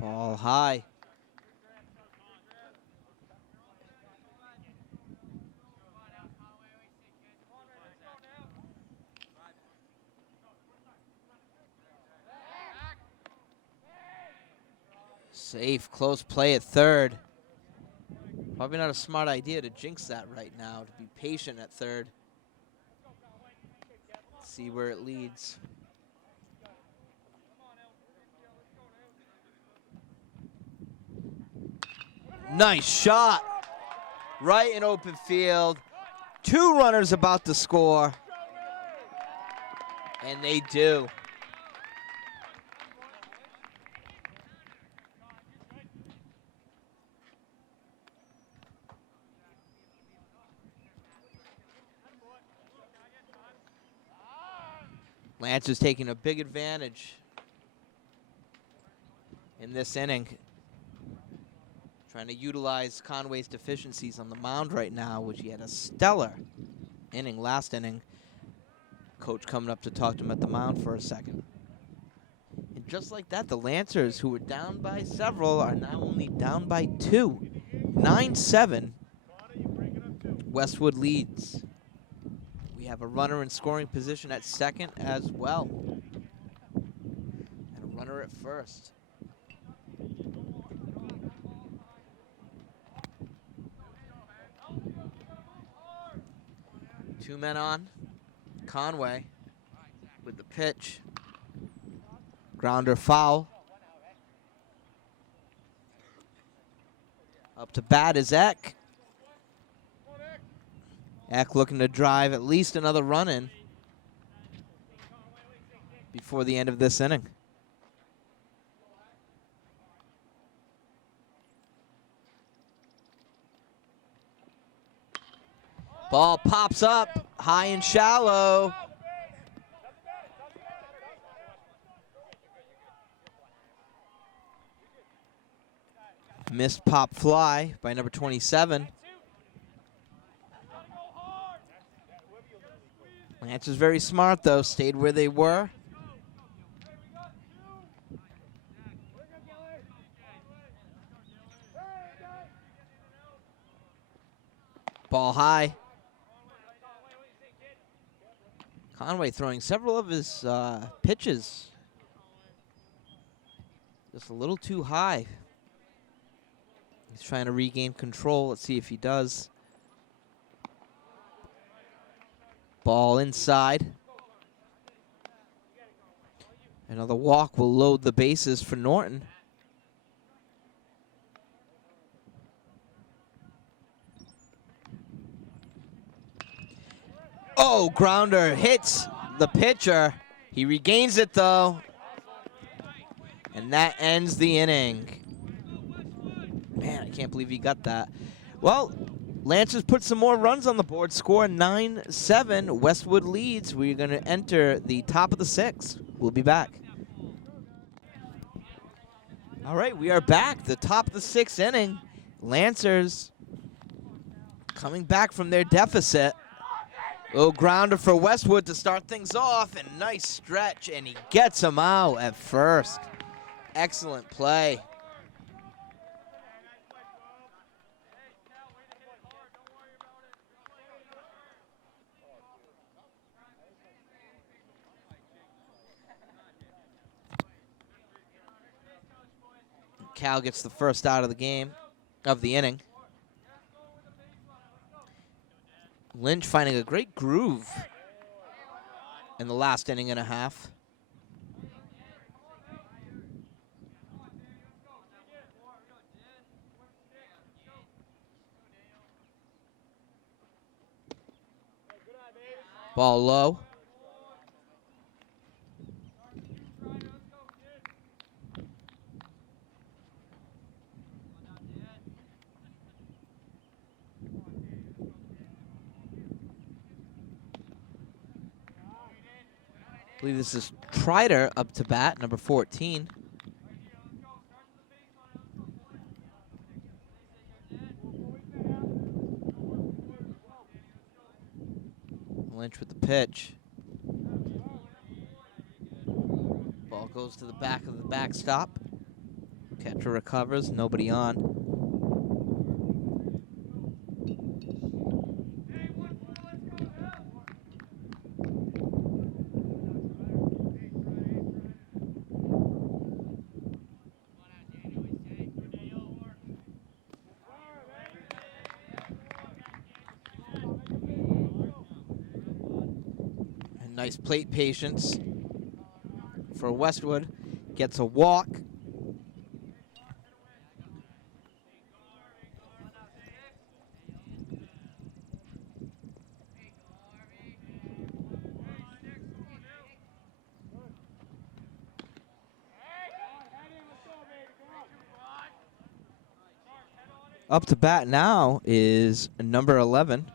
Ball high. Safe, close play at third. Probably not a smart idea to jinx that right now, to be patient at third. See where it leads. Nice shot. Right in open field. 2 runners about to score. And they do. Lancers taking a big advantage in this inning. Trying to utilize Conway's deficiencies on the mound right now, which he had a stellar inning last inning. Coach coming up to talk to him at the mound for a second. And just like that, the Lancers, who were down by several, are now only down by 2. 9-7. Westwood leads. We have a runner in scoring position at second as well. And a runner at first. Two men on. Conway with the pitch. Grounder foul. Up to bat is Eck. Eck looking to drive at least another run in before the end of this inning. Ball pops up high and shallow. Missed pop fly by number 27. Lancers very smart though, stayed where they were. Ball high. Conway throwing several of his pitches just a little too high. He's trying to regain control. Let's see if he does. Ball inside. Another walk will load the bases for Norton. Oh, grounder hits the pitcher. He regains it though. And that ends the inning. Man, I can't believe he got that. Well, Lancers put some more runs on the board. Score 9-7. Westwood leads. We're going to enter the top of the 6th. We'll be back. All right, we are back. The top of the 6th inning. Lancers coming back from their deficit. Little grounder for Westwood to start things off. And nice stretch. And he gets him out at first. Excellent play. Cal gets the first out of the game, of the inning. Lynch finding a great groove in the last inning and a half. Ball low. believe this is Trider up to bat, number 14. Lynch with the pitch. Ball goes to the back of the backstop. Catcher recovers, nobody on. Nice plate patience for Westwood. Gets a walk. Up to bat now is number 11.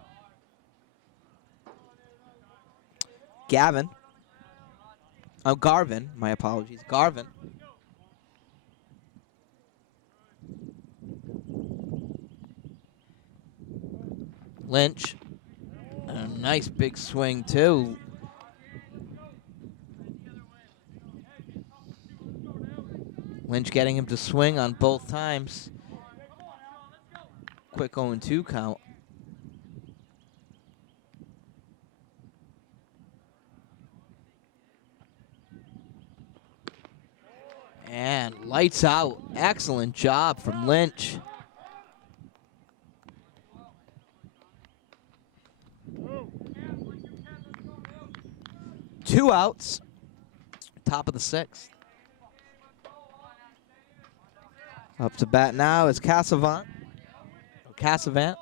Garvin, my apologies, Garvin. Lynch, a nice big swing too. Lynch getting him to swing on both times. Quick 0-2 count. And lights out. Excellent job from Lynch. Two outs. Top of the sixth. Up to bat now is Cassavant. Cassavant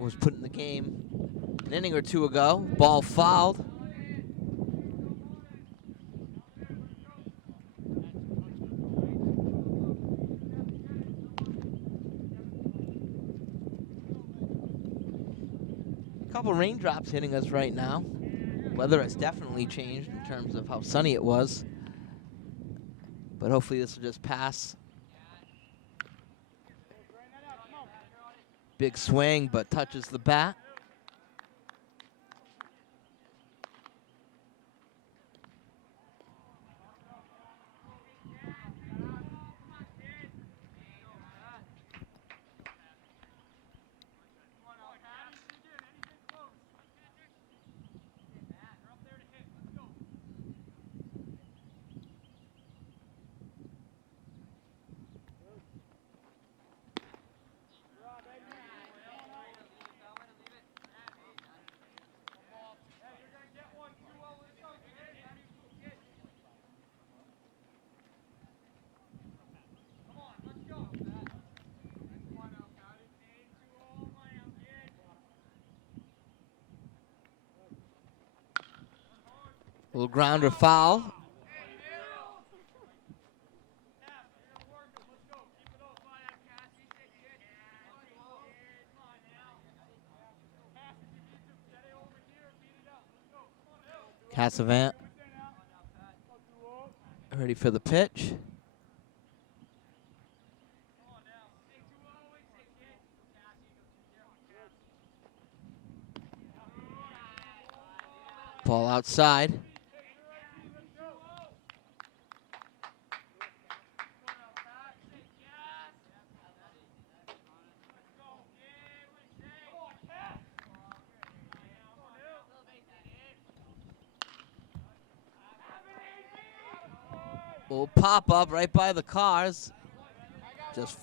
was put in the game an inning or two ago. Ball fouled. Couple raindrops hitting us right now. Weather has definitely changed in terms of how sunny it was. But hopefully this will just pass. Big swing, but touches the bat. Little grounder foul. Cassavant ready for the pitch. Ball outside. Will pop up right by the cars. Just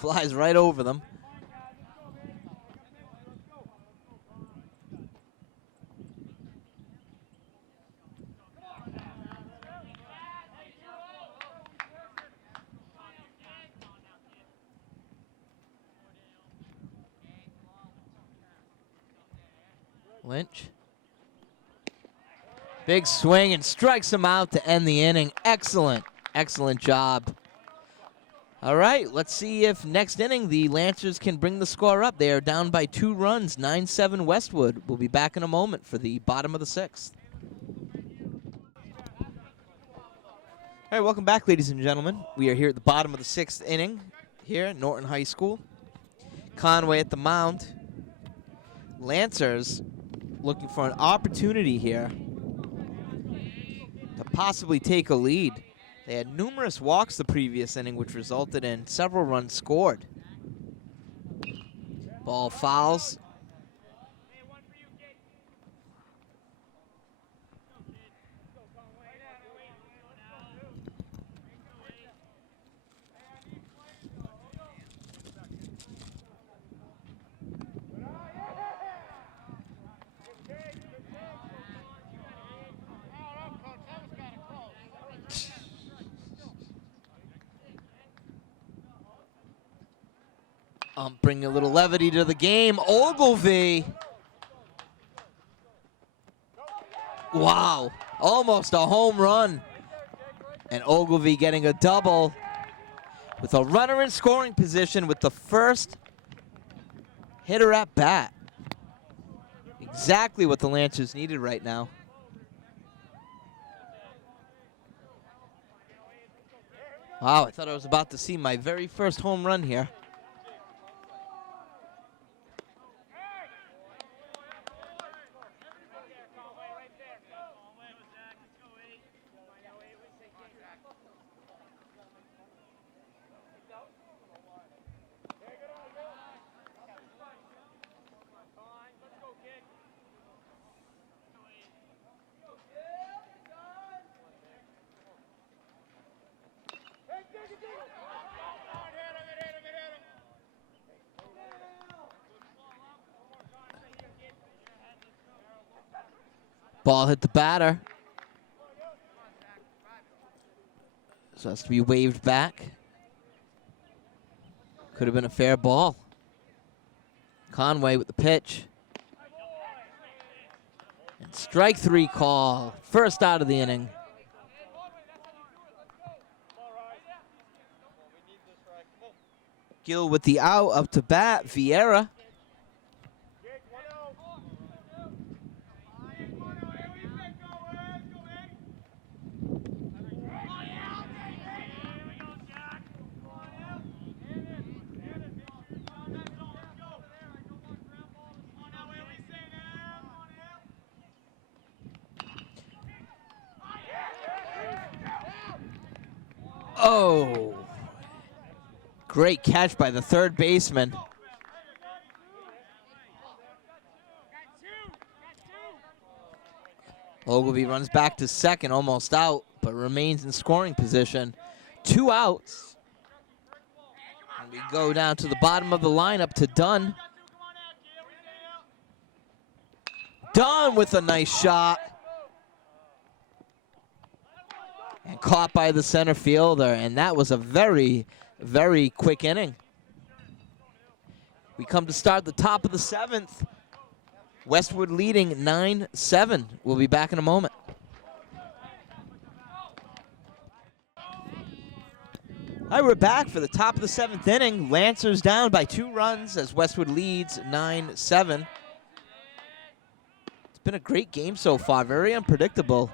flies right over them. Lynch. Big swing and strikes him out to end the inning. Excellent, excellent job. All right, let's see if next inning the Lancers can bring the score up. They are down by 2 runs, 9-7 Westwood. We'll be back in a moment for the bottom of the 6th. All right, welcome back, ladies and gentlemen. We are here at the bottom of the 6th inning here at Norton High School. Conway at the mound. Lancers looking for an opportunity here to possibly take a lead. They had numerous walks the previous inning, which resulted in several runs scored. Ball fouls. Bring a little levity to the game. Ogilvie. Wow, almost a home run. And Ogilvie getting a double with a runner in scoring position with the first hitter at bat. Exactly what the Lancers needed right now. Wow, I thought I was about to see my very first home run here. Ball hit the batter. So it has to be waved back. Could have been a fair ball. Conway with the pitch. And strike 3 call. First out of the inning. Gill with the out, up to bat. Vieira. Oh, great catch by the third baseman. Ogilvie runs back to second, almost out, but remains in scoring position. 2 outs. And we go down to the bottom of the lineup to Dunn. Dunn with a nice shot. And caught by the center fielder, and that was a very, very quick inning. We come to start the top of the 7th. Westwood leading 9-7. We'll be back in a moment. All right, we're back for the top of the 7th inning. Lancers down by 2 runs as Westwood leads 9-7. It's been a great game so far, very unpredictable.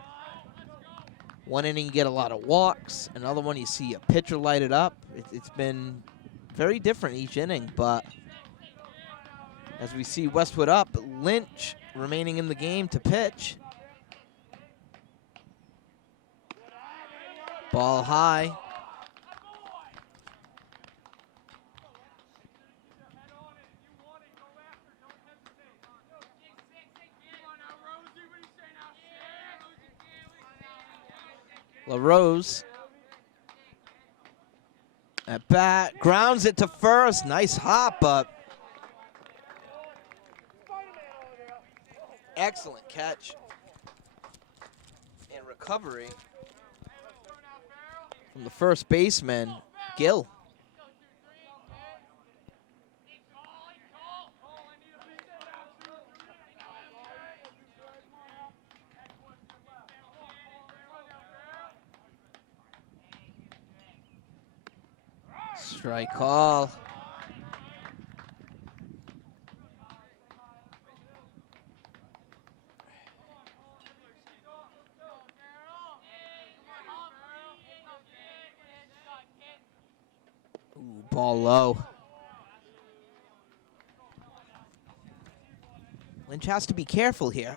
One inning you get a lot of walks, another one you see a pitcher light it up. It's been very different each inning, but as we see Westwood up, Lynch remaining in the game to pitch. Ball high. LaRose at bat, grounds it to first. Nice hop, but excellent catch and recovery from the first baseman, Gill. Strike call. Ooh, ball low. Lynch has to be careful here.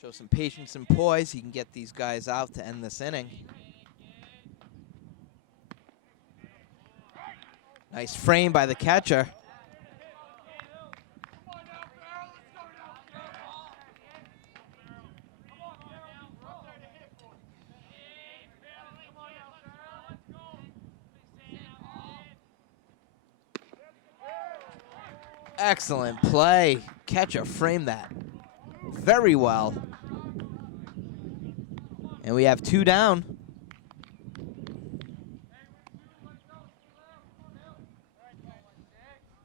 Show some patience and poise. He can get these guys out to end this inning. Nice frame by the catcher. Excellent play. Catcher framed that very well. And we have 2 down.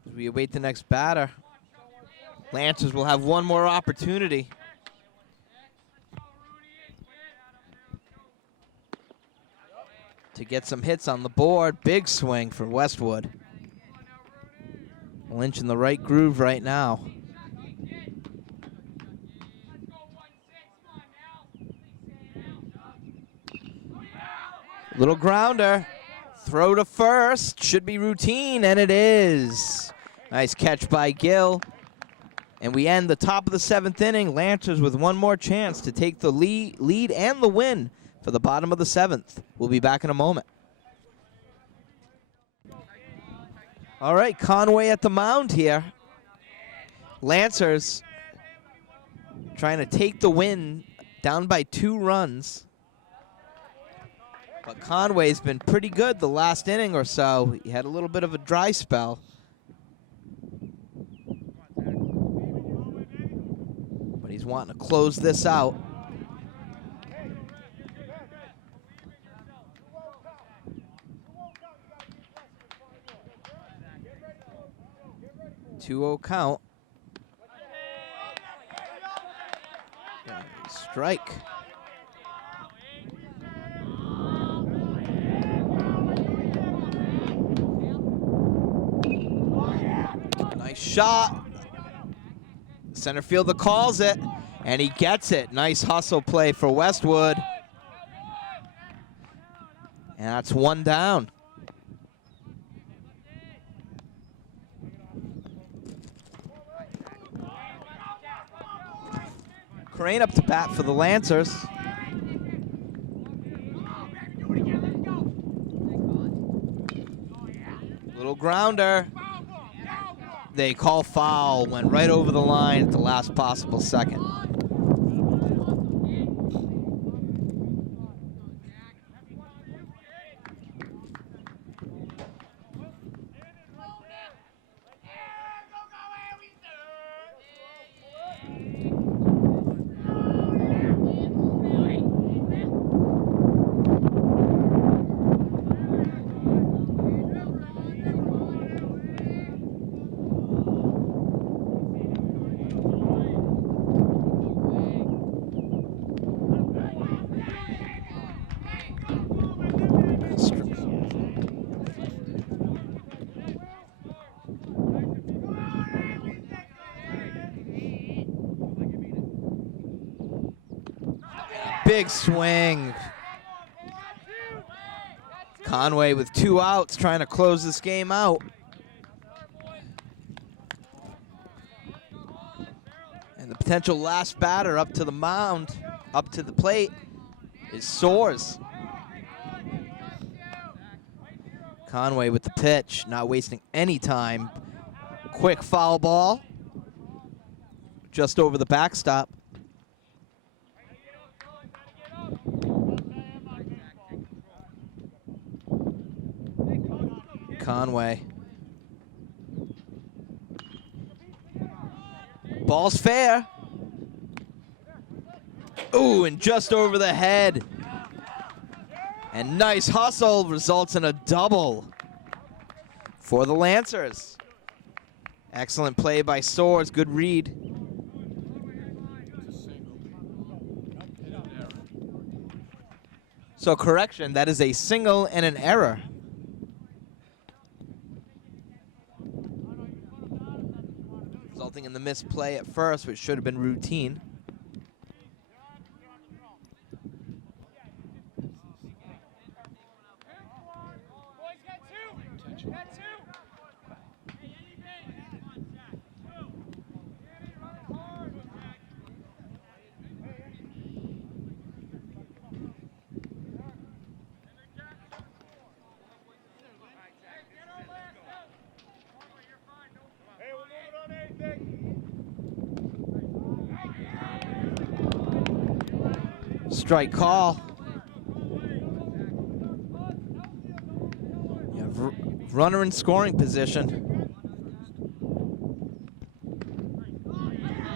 As we await the next batter. Lancers will have one more opportunity. To get some hits on the board. Big swing for Westwood. Lynch in the right groove right now. Little grounder. Throw to first. Should be routine, and it is. Nice catch by Gill. And we end the top of the 7th inning. Lancers with one more chance to take the lead and the win for the bottom of the 7th. We'll be back in a moment. All right, Conway at the mound here. Lancers trying to take the win, down by 2 runs. But Conway's been pretty good the last inning or so. He had a little bit of a dry spell. But he's wanting to close this out. Two-0 count. Strike. Nice shot. Center fielder calls it, and he gets it. Nice hustle play for Westwood. And that's 1 down. Crane up to bat for the Lancers. Little grounder. They call foul, went right over the line at the last possible second. Big swing. Conway with 2 outs trying to close this game out. And the potential last batter up to the mound, up to the plate, is Soares. Conway with the pitch, not wasting any time. Quick foul ball. Just over the backstop. Conway. Ball's fair. Ooh, and just over the head. And nice hustle results in a double for the Lancers. Excellent play by Soares, good read. So correction, that is a single and an error. Resulting in the misplay at first, which should have been routine. strike call. You have runner in scoring position.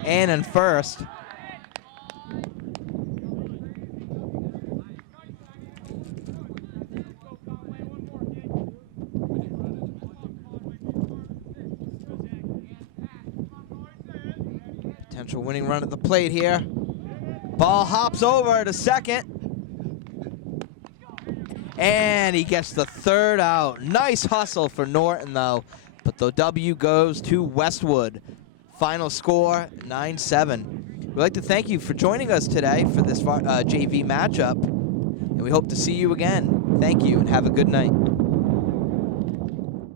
And in first. Potential winning run at the plate here. Ball hops over to second. And he gets the third out. Nice hustle for Norton, though. But the W goes to Westwood. Final score, 9-7. We'd like to thank you for joining us today for this JV matchup. And we hope to see you again. Thank you, and have a good night.